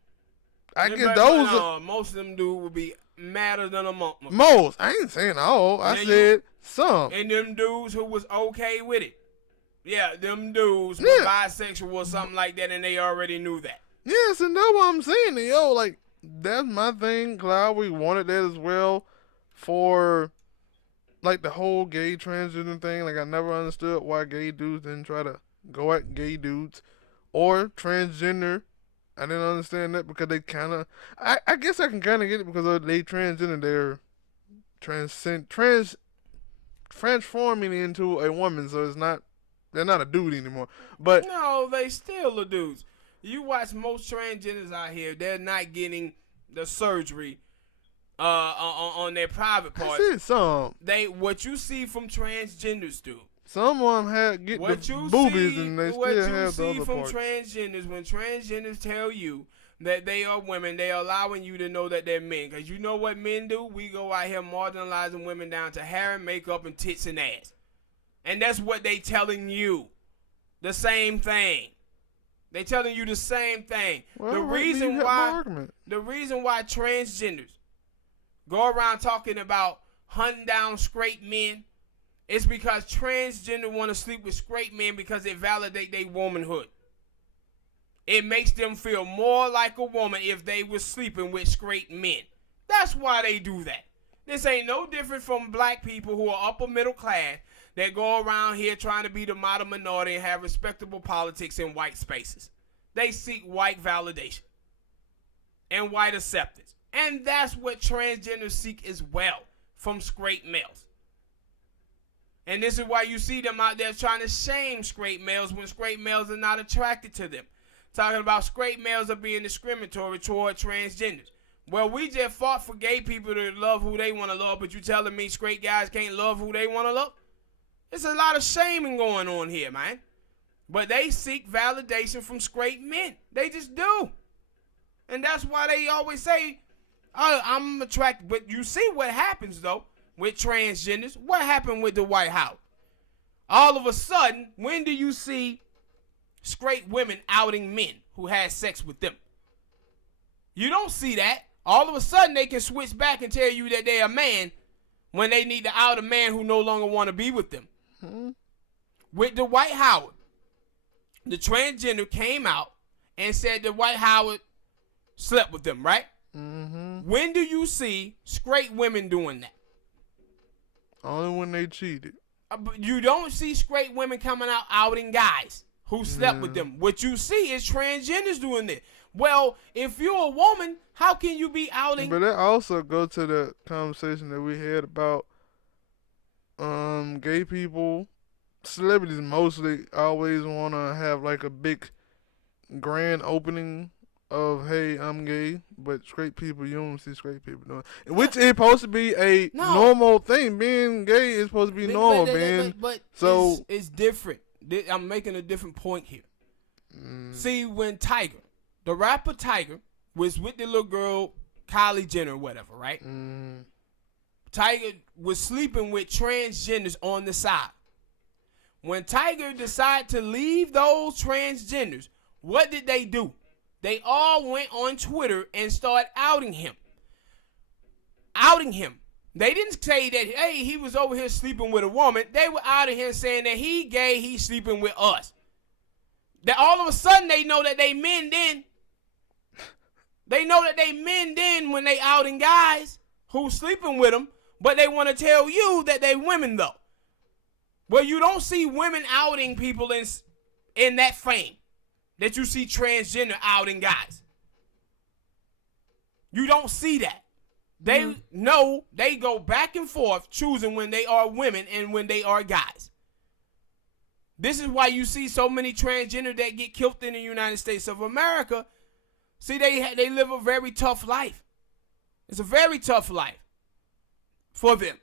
I guess those most of them dudes would be madder than a monk. Most. I ain't saying all. I said some. And them dudes who was okay with it. Yeah, them dudes were bisexual or something like that, and they already knew that. Yes, and that's what I'm saying. Yo, like, that's my thing. Cloud, we wanted that as well for, like, the whole gay transgender thing. Like, I never understood why gay dudes didn't try to go at gay dudes or transgender. I didn't understand that because they kind of, I guess I can kind of get it because they transgender, they're transforming into a woman, so they're not a dude anymore. But no, they still are dudes. You watch most transgenders out here, they're not getting the surgery on their private parts. I see some. What you see from transgenders do. Some of them get the boobies and they still have the other parts. What you see from transgenders, when transgenders tell you that they are women, they are allowing you to know that they're men. Because you know what men do? We go out here marginalizing women down to hair and makeup and tits and ass. And that's what they telling you. The same thing. They telling you the same thing. Well, the reason why transgenders go around talking about hunting down straight men is because transgender want to sleep with straight men because it validates their womanhood. It makes them feel more like a woman if they were sleeping with straight men. That's why they do that. This ain't no different from black people who are upper middle class that go around here trying to be the model minority and have respectable politics in white spaces. They seek white validation and white acceptance. And that's what transgenders seek as well from straight males. And this is why you see them out there trying to shame straight males when straight males are not attracted to them. Talking about straight males are being discriminatory toward transgenders. Well, we just fought for gay people to love who they want to love, but you telling me straight guys can't love who they want to love? There's a lot of shaming going on here, man. But they seek validation from straight men. They just do. And that's why they always say, oh, I'm attracted. But you see what happens, though, with transgenders. What happened with the White House? All of a sudden, when do you see straight women outing men who had sex with them? You don't see that. All of a sudden, they can switch back and tell you that they're a man when they need to out a man who no longer want to be with them. With the Dwight Howard, the transgender came out and said that Dwight Howard slept with them, right? Mm-hmm. When do you see straight women doing that? Only when they cheated. You don't see straight women coming out outing guys who slept with them. What you see is transgenders doing this. Well, if you're a woman, how can you be outing? But that also go to the conversation that we had about gay people. Celebrities mostly always want to have like a big grand opening of, hey, I'm gay, but straight people, you don't see straight people doing it. Which is supposed to be a normal thing. Being gay is supposed to be normal, man. But so it's different. I'm making a different point here. See, when Tiger, the rapper Tiger, was with the little girl, Kylie Jenner or whatever, right? Tiger was sleeping with transgenders on the side. When Tiger decided to leave those transgenders, what did they do? They all went on Twitter and started outing him. They didn't say that, hey, he was over here sleeping with a woman. They were outing him saying that he gay, he's sleeping with us. That all of a sudden they know that they men then. They know that they men then when they outing guys who's sleeping with them, but they want to tell you that they women though. Well, you don't see women outing people in that fame that you see transgender outing guys. You don't see that. They know they go back and forth choosing when they are women and when they are guys. This is why you see so many transgender that get killed in the United States of America. See, they live a very tough life. It's a very tough life for them.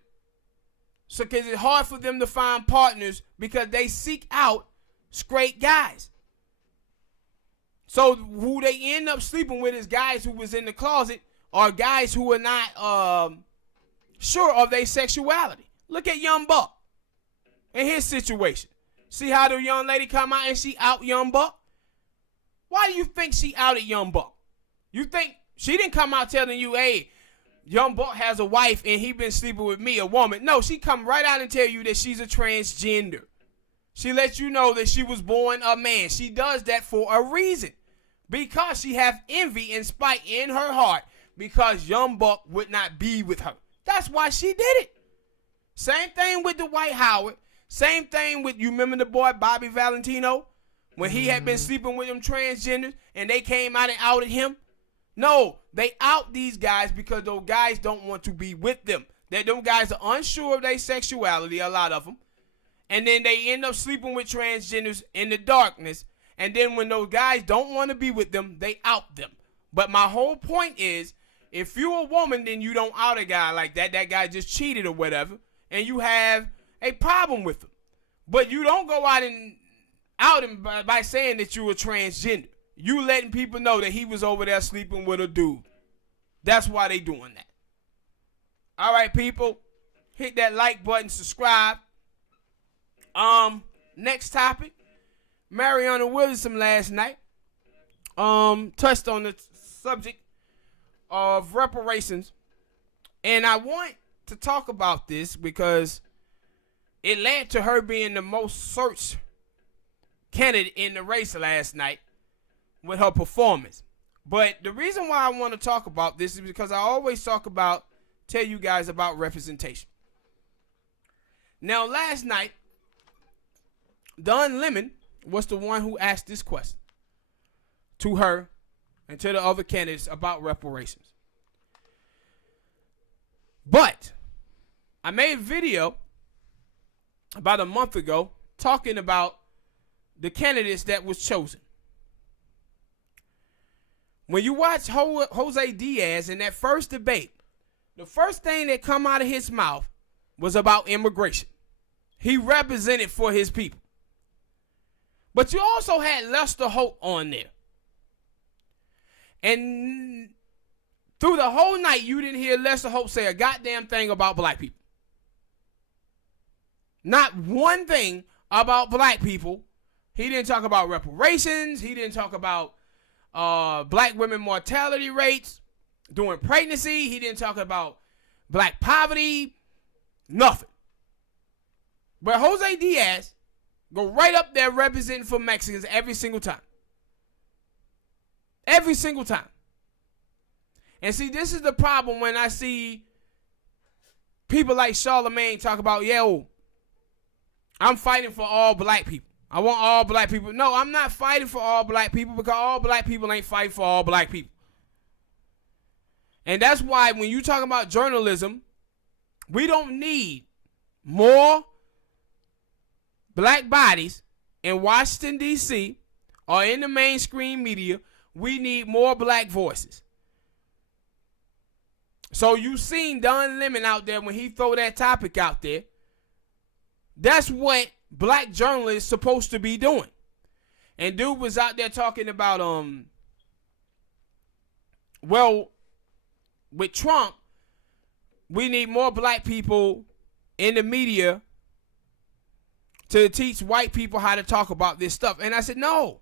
So, because it's hard for them to find partners because they seek out straight guys. So, who they end up sleeping with is guys who was in the closet or guys who are not sure of their sexuality. Look at Young Buck and his situation. See how the young lady come out and she out Young Buck? Why do you think she outed Young Buck? You think she didn't come out telling you, hey, Young Buck has a wife and he been sleeping with me, a woman. No, she come right out and tell you that she's a transgender. She lets you know that she was born a man. She does that for a reason. Because she have envy and spite in her heart because Young Buck would not be with her. That's why she did it. Same thing with Dwight Howard. Same thing with, you remember the boy Bobby Valentino? When he had been sleeping with them transgenders and they came out and outed him? No, they out these guys because those guys don't want to be with them. that them guys are unsure of their sexuality, a lot of them, and then they end up sleeping with transgenders in the darkness, and then when those guys don't want to be with them, they out them. But my whole point is, if you're a woman, then you don't out a guy like that. That guy just cheated or whatever, and you have a problem with him. But you don't go out and out him by saying that you're a transgender. You letting people know that he was over there sleeping with a dude. That's why they doing that. All right, people, hit that like button, subscribe. Next topic, Mariana Williamson last night touched on the subject of reparations, and I want to talk about this because it led to her being the most searched candidate in the race last night with her performance. But the reason why I want to talk about this is because I always tell you guys about representation. Now, last night, Don Lemon was the one who asked this question to her and to the other candidates about reparations. But I made a video about a month ago talking about the candidates that was chosen. When you watch Jose Diaz in that first debate, the first thing that come out of his mouth was about immigration. He represented for his people. But you also had Lester Holt on there. And through the whole night, you didn't hear Lester Holt say a goddamn thing about black people. Not one thing about black people. He didn't talk about reparations. He didn't talk about black women mortality rates during pregnancy. He didn't talk about black poverty. Nothing. But Jose Diaz go right up there representing for Mexicans every single time. Every single time. And see, this is the problem when I see people like Charlamagne talk about, yo, I'm fighting for all black people. I want all black people. No, I'm not fighting for all black people because all black people ain't fighting for all black people. And that's why when you talk about journalism, we don't need more black bodies in Washington, D.C. or in the mainstream media. We need more black voices. So you seen Don Lemon out there when he throw that topic out there. That's what black journalists supposed to be doing. And dude was out there talking about, well, with Trump, we need more black people in the media to teach white people how to talk about this stuff. And I said, no.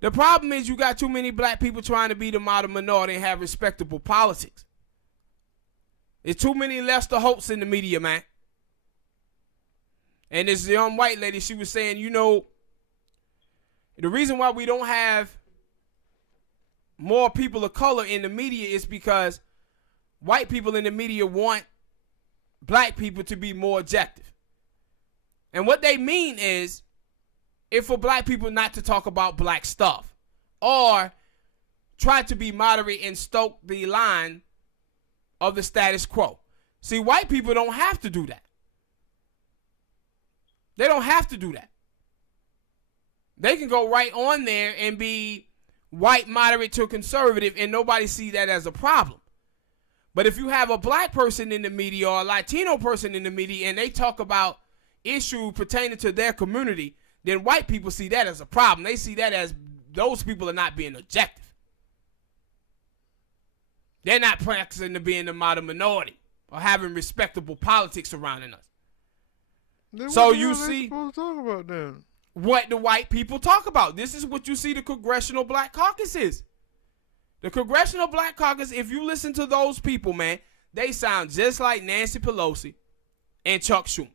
The problem is you got too many black people trying to be the model minority and have respectable politics. There's too many Lester Holtz in the media, man. And this young white lady, she was saying, you know, the reason why we don't have more people of color in the media is because white people in the media want black people to be more objective. And what they mean is, if for black people not to talk about black stuff or try to be moderate and stoke the line of the status quo. See, white people don't have to do that. They don't have to do that. They can go right on there and be white, moderate to conservative, and nobody see that as a problem. But if you have a black person in the media or a Latino person in the media and they talk about issues pertaining to their community, then white people see that as a problem. They see that as those people are not being objective. They're not practicing to being the model minority or having respectable politics surrounding us. Then So you see supposed to talk about then? What the white people talk about. This is what you see the Congressional Black Caucus is. The Congressional Black Caucus, if you listen to those people, man, they sound just like Nancy Pelosi and Chuck Schumer.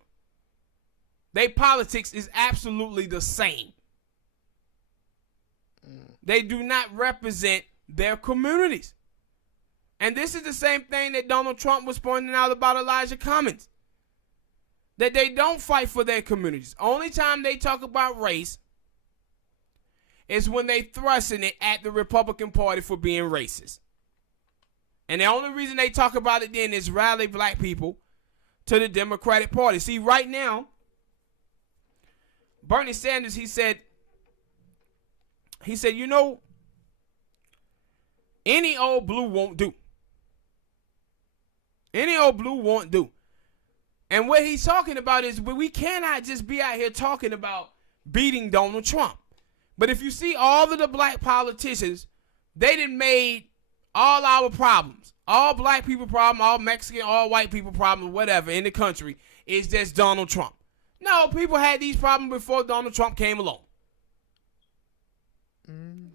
Their politics is absolutely the same. They do not represent their communities. And this is the same thing that Donald Trump was pointing out about Elijah Cummings. That they don't fight for their communities. Only time they talk about race is when they thrusting it at the Republican Party for being racist. And the only reason they talk about it then is rally black people to the Democratic Party. See, right now, Bernie Sanders, he said, you know, any old blue won't do. Any old blue won't do. And what he's talking about is we cannot just be out here talking about beating Donald Trump. But if you see all of the black politicians, they done made all our problems, all black people problem, all Mexican, all white people problem, whatever in the country is just Donald Trump. No, people had these problems before Donald Trump came along.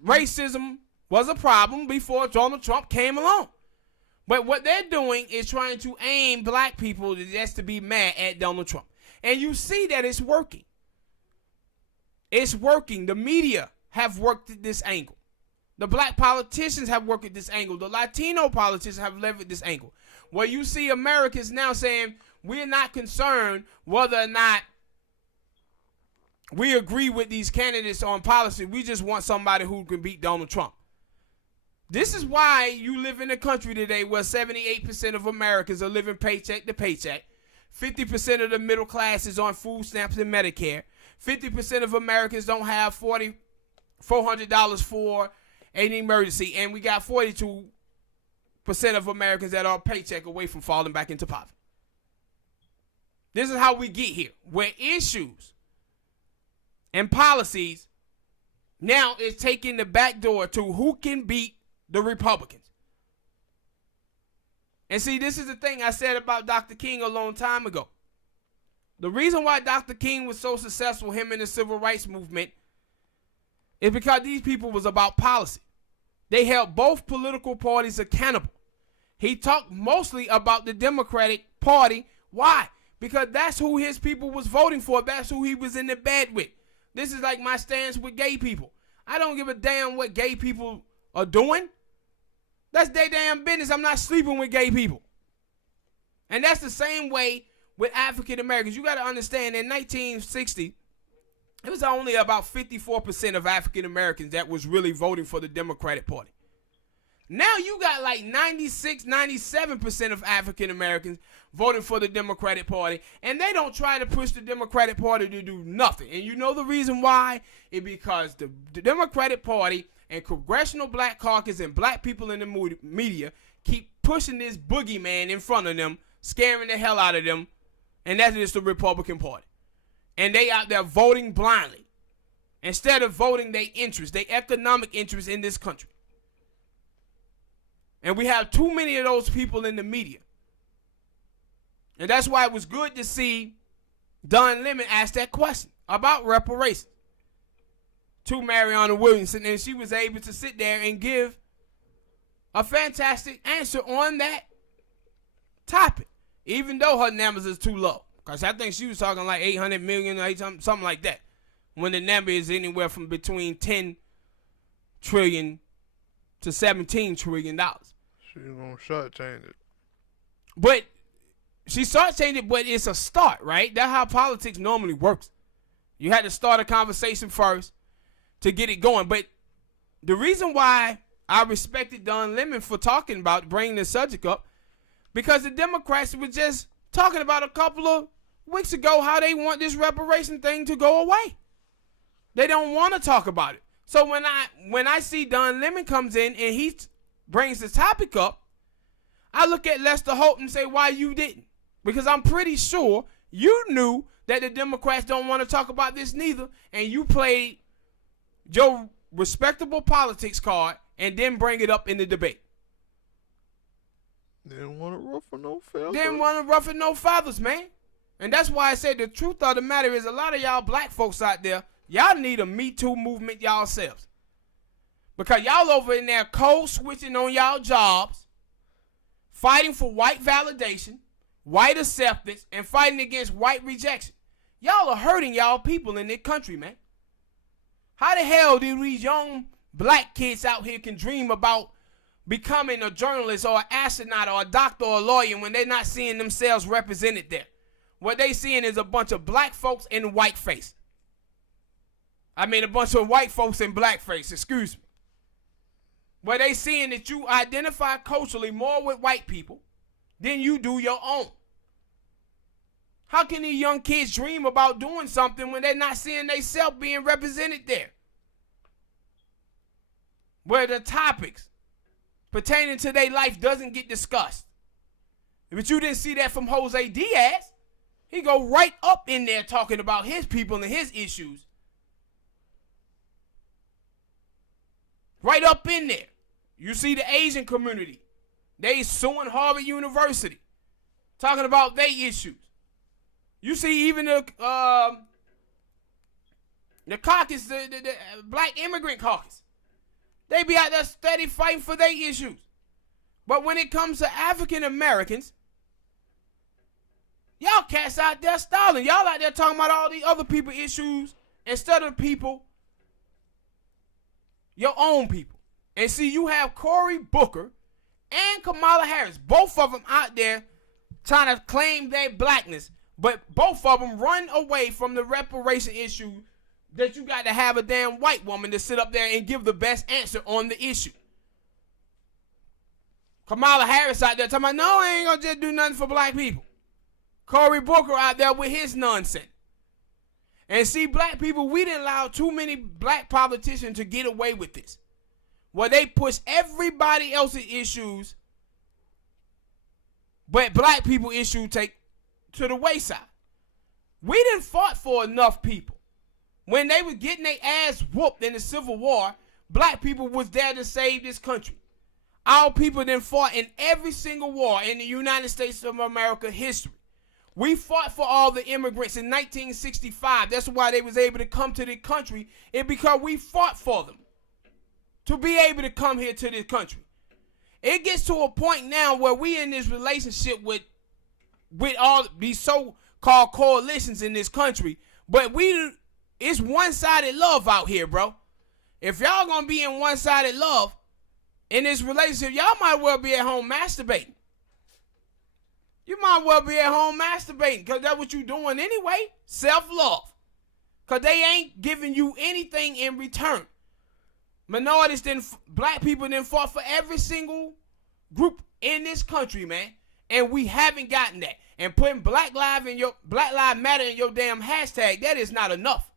Racism was a problem before Donald Trump came along. But what they're doing is trying to aim black people just to be mad at Donald Trump. And you see that it's working. It's working. The media have worked at this angle. The black politicians have worked at this angle. The Latino politicians have leveraged this angle. Where you see Americans now saying, we're not concerned whether or not we agree with these candidates on policy. We just want somebody who can beat Donald Trump. This is why you live in a country today where 78% of Americans are living paycheck to paycheck. 50% of the middle class is on food stamps and Medicare. 50% of Americans don't have $400 for an emergency. And we got 42% of Americans that are a paycheck away from falling back into poverty. This is how we get here, where issues and policies now is taking the back door to who can beat the Republicans. And see, this is the thing I said about Dr. King a long time ago. The reason why Dr. King was so successful, him in the civil rights movement, is because these people was about policy. They held both political parties accountable. He talked mostly about the Democratic Party. Why? Because that's who his people was voting for. That's who he was in the bed with. This is like my stance with gay people. I don't give a damn what gay people are doing. That's their damn business. I'm not sleeping with gay people. And that's the same way with African Americans. You got to understand, in 1960, it was only about 54% of African Americans that was really voting for the Democratic Party. Now you got like 96, 97% of African Americans voting for the Democratic Party, and they don't try to push the Democratic Party to do nothing. And you know the reason why? It's because the Democratic Party and Congressional Black Caucus and black people in the media keep pushing this boogeyman in front of them, scaring the hell out of them, and that is the Republican Party. And they out there voting blindly instead of voting their interests, their economic interests in this country. And we have too many of those people in the media. And that's why it was good to see Don Lemon ask that question about reparations to Mariana Williamson, and she was able to sit there and give a fantastic answer on that topic, even though her numbers is too low. Because I think she was talking like 800 million or something like that, when the number is anywhere from between 10 trillion to 17 trillion dollars. She's going to shortchange it. But she shortchanged it, but it's a start, right? That's how politics normally works. You had to start a conversation first to get it going. But the reason why I respected Don Lemon for talking about bringing the subject up, because the Democrats were just talking about a couple of weeks ago how they want this reparation thing to go away. They don't want to talk about it. So when I see Don Lemon comes in and he brings the topic up, I look at Lester Holt and say, why you didn't? Because I'm pretty sure you knew that the Democrats don't want to talk about this neither, and you played your respectable politics card and then bring it up in the debate. Didn't want to ruffle no feathers. Didn't want to ruffle no feathers, man. And that's why I said the truth of the matter is a lot of y'all black folks out there, y'all need a Me Too movement yourselves. Because y'all over in there code switching on y'all jobs, fighting for white validation, white acceptance, and fighting against white rejection. Y'all are hurting y'all people in this country, man. How the hell do these young black kids out here can dream about becoming a journalist or an astronaut or a doctor or a lawyer when they're not seeing themselves represented there? What they seeing is a bunch of black folks in whiteface. I mean, a bunch of white folks in blackface, excuse me. where they seeing that you identify culturally more with white people than you do your own. How can these young kids dream about doing something when they're not seeing themselves being represented there? Where the topics pertaining to their life doesn't get discussed. But you didn't see that from Jose Diaz. He go right up in there talking about his people and his issues. Right up in there. You see the Asian community. They suing Harvard University. Talking about their issues. You see even the caucus, the black immigrant caucus. They be out there steady fighting for their issues. But when it comes to African Americans, y'all cats out there stalling. Y'all out there talking about all the other people issues instead of people, your own people. And see, you have Cory Booker and Kamala Harris, both of them out there trying to claim their blackness, but both of them run away from the reparation issue that you got to have a damn white woman to sit up there and give the best answer on the issue. Kamala Harris out there talking about, no, I ain't gonna just do nothing for black people. Cory Booker out there with his nonsense. And see, black people, we didn't allow too many black politicians to get away with this. Where they push everybody else's issues, but black people issue take to the wayside. We didn't fought for enough people. When they were getting their ass whooped in the Civil War, black people was there to save this country. Our people then fought in every single war in the United States of America history. We fought for all the immigrants in 1965. That's why they was able to come to the country. It's because we fought for them to be able to come here to this country. It gets to a point now where we in this relationship with all these so-called coalitions in this country, but it's one-sided love out here, bro. If y'all gonna be in one-sided love in this relationship, y'all might well be at home masturbating. You might well be at home masturbating because that's what you doing anyway. Self-love. Because they ain't giving you anything in return. Minorities black people fought for every single group in this country, man. And we haven't gotten that. And putting Black Lives Matter in your damn hashtag, that is not enough.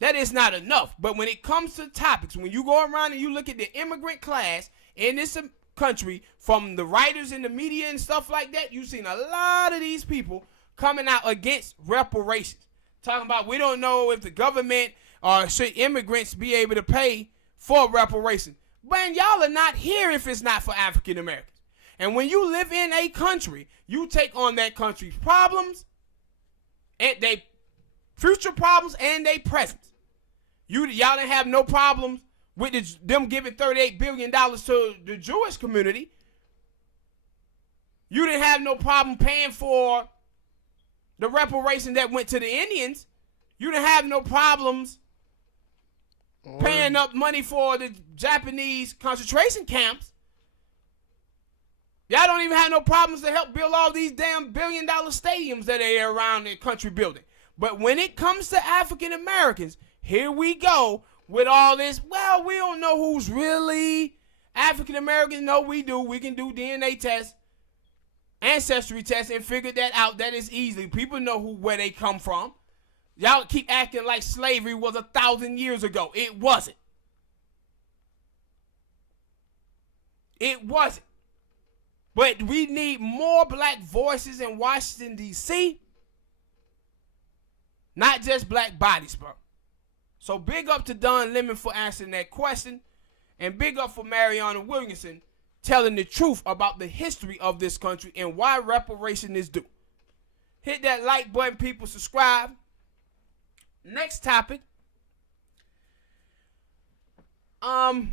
That is not enough. But when it comes to topics, when you go around and you look at the immigrant class in this country, from the writers in the media and stuff like that, you've seen a lot of these people coming out against reparations. Talking about we don't know if the government or should immigrants be able to pay for reparations. Man, y'all are not here if it's not for African Americans. And when you live in a country, you take on that country's problems and they future problems and they present. Y'all didn't have no problems with them giving $38 billion to the Jewish community. You didn't have no problem paying for the reparation that went to the Indians. You didn't have no problems paying up money for the Japanese concentration camps. Y'all don't even have no problems to help build all these damn billion-dollar stadiums that are around the country building. But when it comes to African Americans, here we go with all this. Well, we don't know who's really African Americans. No, we do. We can do DNA tests, ancestry tests, and figure that out. That is easy. People know where they come from. Y'all keep acting like slavery was 1,000 years ago. It wasn't. It wasn't. But we need more black voices in Washington, D.C., not just black bodies, bro. So big up to Don Lemon for answering that question. And big up for Mariana Williamson telling the truth about the history of this country and why reparation is due. Hit that like button, people. Subscribe. Next topic. I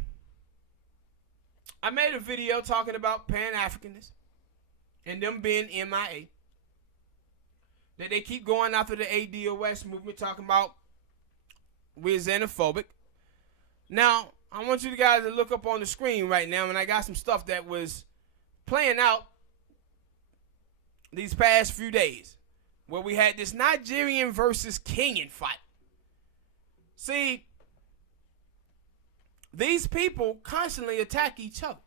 made a video talking about Pan-Africanists and them being MIA. That they keep going after the ADOS movement, talking about we're xenophobic. Now, I want you guys to look up on the screen right now, and I got some stuff that was playing out these past few days, where we had this Nigerian versus Kenyan fight. See, these people constantly attack each other.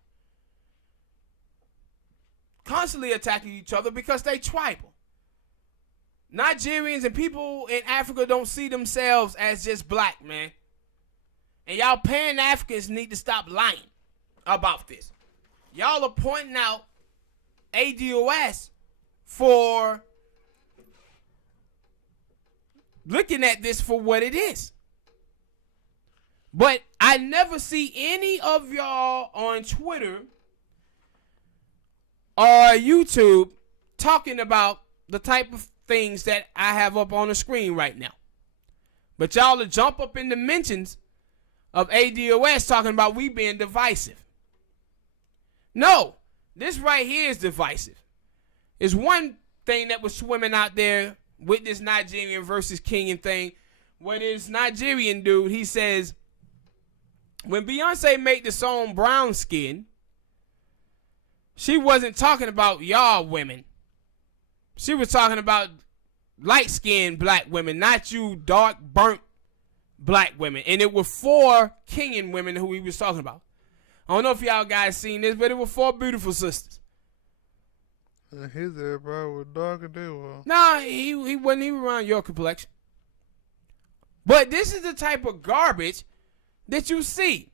Constantly attacking each other because they tribal. Nigerians and people in Africa don't see themselves as just black, man. And y'all Pan-Africans need to stop lying about this. Y'all are pointing out ADOS for looking at this for what it is. But I never see any of y'all on Twitter or YouTube talking about the type of things that I have up on the screen right now. But y'all will jump up in the mentions of ADOS talking about we being divisive. No, this right here is divisive. It's one thing that was swimming out there with this Nigerian versus Kenyan thing, where this Nigerian dude, he says, when Beyonce made the song Brown Skin, she wasn't talking about y'all women. She was talking about light-skinned black women, not you dark, burnt black women. And it were 4 Kenyan women who he was talking about. I don't know if y'all guys seen this, but it were 4 beautiful sisters. His hair probably was darker than they were. Nah, he wasn't even around your complexion. But this is the type of garbage that you see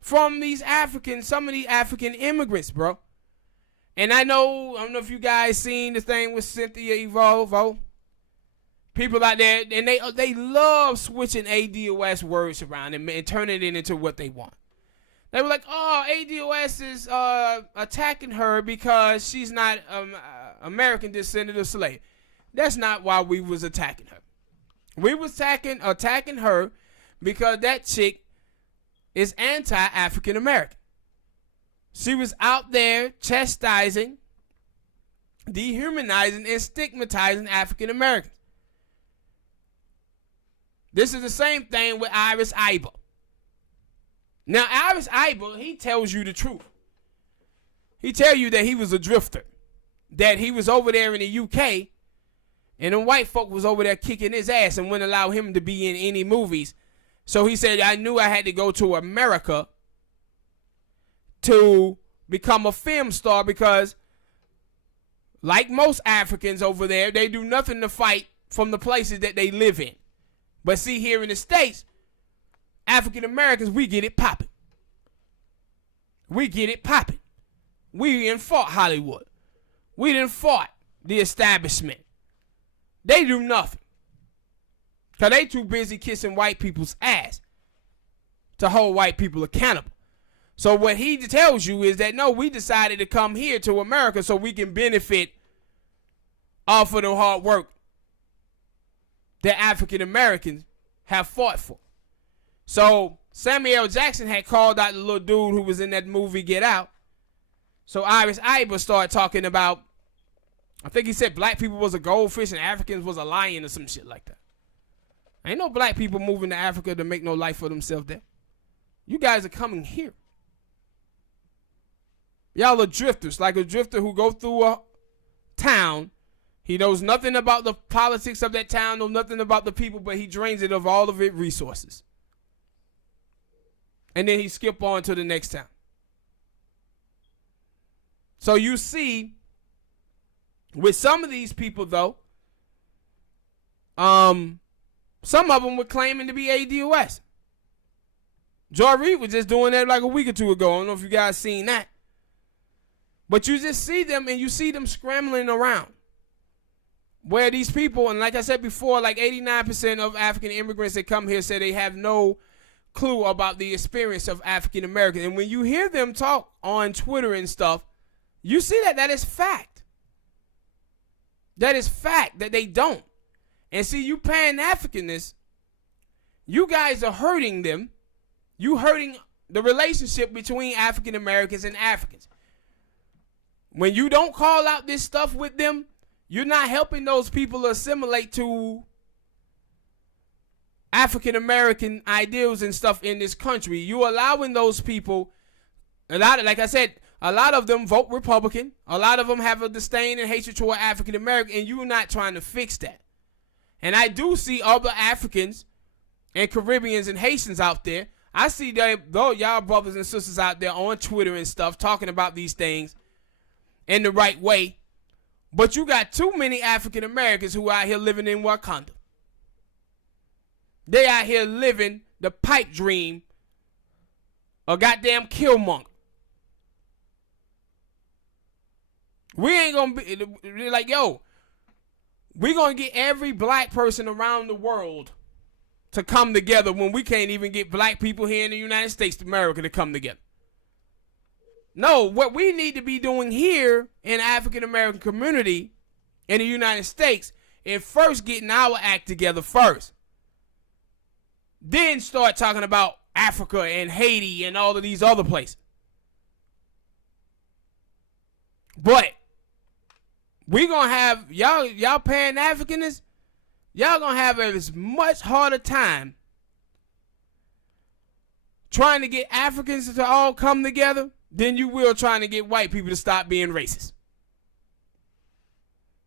from these Africans, some of the African immigrants, bro. And I don't know if you guys seen the thing with Cynthia Evolvo. People out there, and they love switching ADOS words around and turning it into what they want. They were like, oh, ADOS is attacking her because she's not American descendant of slave. That's not why we was attacking her. We was attacking her because that chick is anti-African American. She was out there chastising, dehumanizing, and stigmatizing African Americans. This is the same thing with Iris Iba. Now, Iris Iba, he tells you the truth. He tell you that he was a drifter, that he was over there in the UK, and the white folk was over there kicking his ass and wouldn't allow him to be in any movies. So he said, I knew I had to go to America to become a film star because, like most Africans over there, they do nothing to fight from the places that they live in. But see, here in the States, African Americans, we get it popping. We get it popping. We didn't fought Hollywood. We didn't fought the establishment. They do nothing. Because they too busy kissing white people's ass to hold white people accountable. So what he tells you is that, no, we decided to come here to America so we can benefit off of the hard work that African Americans have fought for. So Samuel L. Jackson had called out the little dude who was in that movie Get Out. So Iris Iba started talking about, I think he said black people was a goldfish and Africans was a lion or some shit like that. Ain't no black people moving to Africa to make no life for themselves there. You guys are coming here. Y'all are drifters, like a drifter who go through a town. He knows nothing about the politics of that town, knows nothing about the people, but he drains it of all of its resources. And then he skip on to the next town. So you see, with some of these people, though, some of them were claiming to be ADOS. Joy Reid was just doing that like a week or two ago. I don't know if you guys seen that. But you just see them and you see them scrambling around. Where these people, and like I said before, like 89% of African immigrants that come here say they have no clue about the experience of African Americans. And when you hear them talk on Twitter and stuff, you see that is fact. That is fact that they don't. And see, you Pan-Africanists, you guys are hurting them. You hurting the relationship between African Americans and Africans. When you don't call out this stuff with them, you're not helping those people assimilate to African American ideals and stuff in this country. You're allowing those people, like I said, a lot of them vote Republican. A lot of them have a disdain and hatred toward African American, and you're not trying to fix that. And I do see other Africans and Caribbeans and Haitians out there. I see that though y'all brothers and sisters out there on Twitter and stuff talking about these things in the right way, but you got too many African Americans who out here living in Wakanda. They out here living the pipe dream of goddamn Killmonger. We ain't gonna be like, yo, we gonna get every black person around the world to come together when we can't even get black people here in the United States of America to come together. No, what we need to be doing here in the African American community in the United States is first getting our act together first. Then start talking about Africa and Haiti and all of these other places. But we gonna have y'all Pan-Africanists, y'all gonna have a much harder time trying to get Africans to all come together than you will trying to get white people to stop being racist.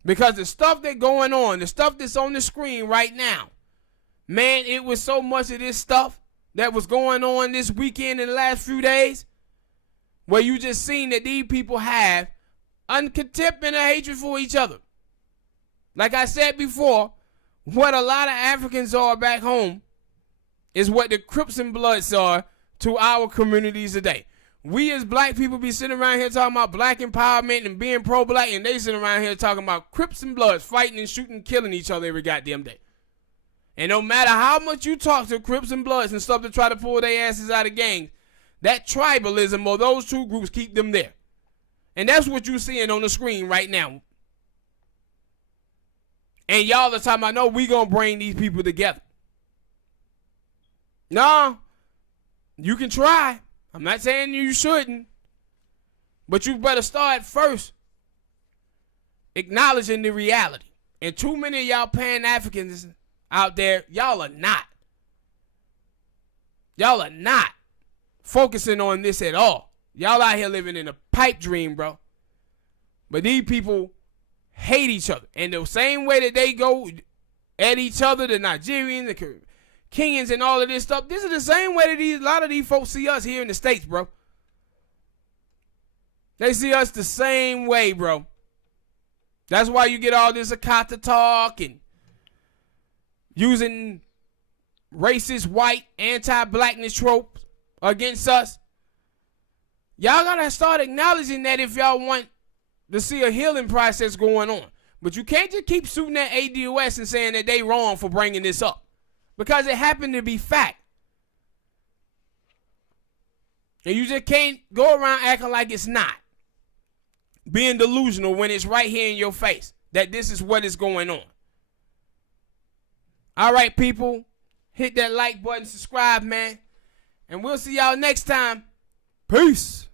Because the stuff that's going on, the stuff that's on the screen right now, man, it was so much of this stuff that was going on this weekend in the last few days where you just seen that these people have contempt and a hatred for each other. Like I said before, what a lot of Africans are back home is what the Crips and Bloods are to our communities today. We as black people be sitting around here talking about black empowerment and being pro-black, and they sitting around here talking about Crips and Bloods fighting and shooting and killing each other every goddamn day. And no matter how much you talk to Crips and Bloods and stuff to try to pull their asses out of gangs, that tribalism or those two groups keep them there. And that's what you're seeing on the screen right now. And y'all are talking about, no, we gonna bring these people together. No, you can try. I'm not saying you shouldn't. But you better start first acknowledging the reality. And too many of y'all Pan-Africans out there, y'all are not. Y'all are not focusing on this at all. Y'all out here living in a pipe dream, bro. But these people hate each other. And the same way that they go at each other, the Nigerians, the Kenyans, and all of this stuff, this is the same way that a lot of these folks see us here in the States, bro. They see us the same way, bro. That's why you get all this Akata talk and using racist, white, anti-blackness tropes against us. Y'all gotta start acknowledging that if y'all want to see a healing process going on. But you can't just keep shooting at ADOS and saying that they wrong for bringing this up. Because it happened to be fact. And you just can't go around acting like it's not. Being delusional when it's right here in your face. That this is what is going on. All right, people. Hit that like button, subscribe, man. And we'll see y'all next time. Peace.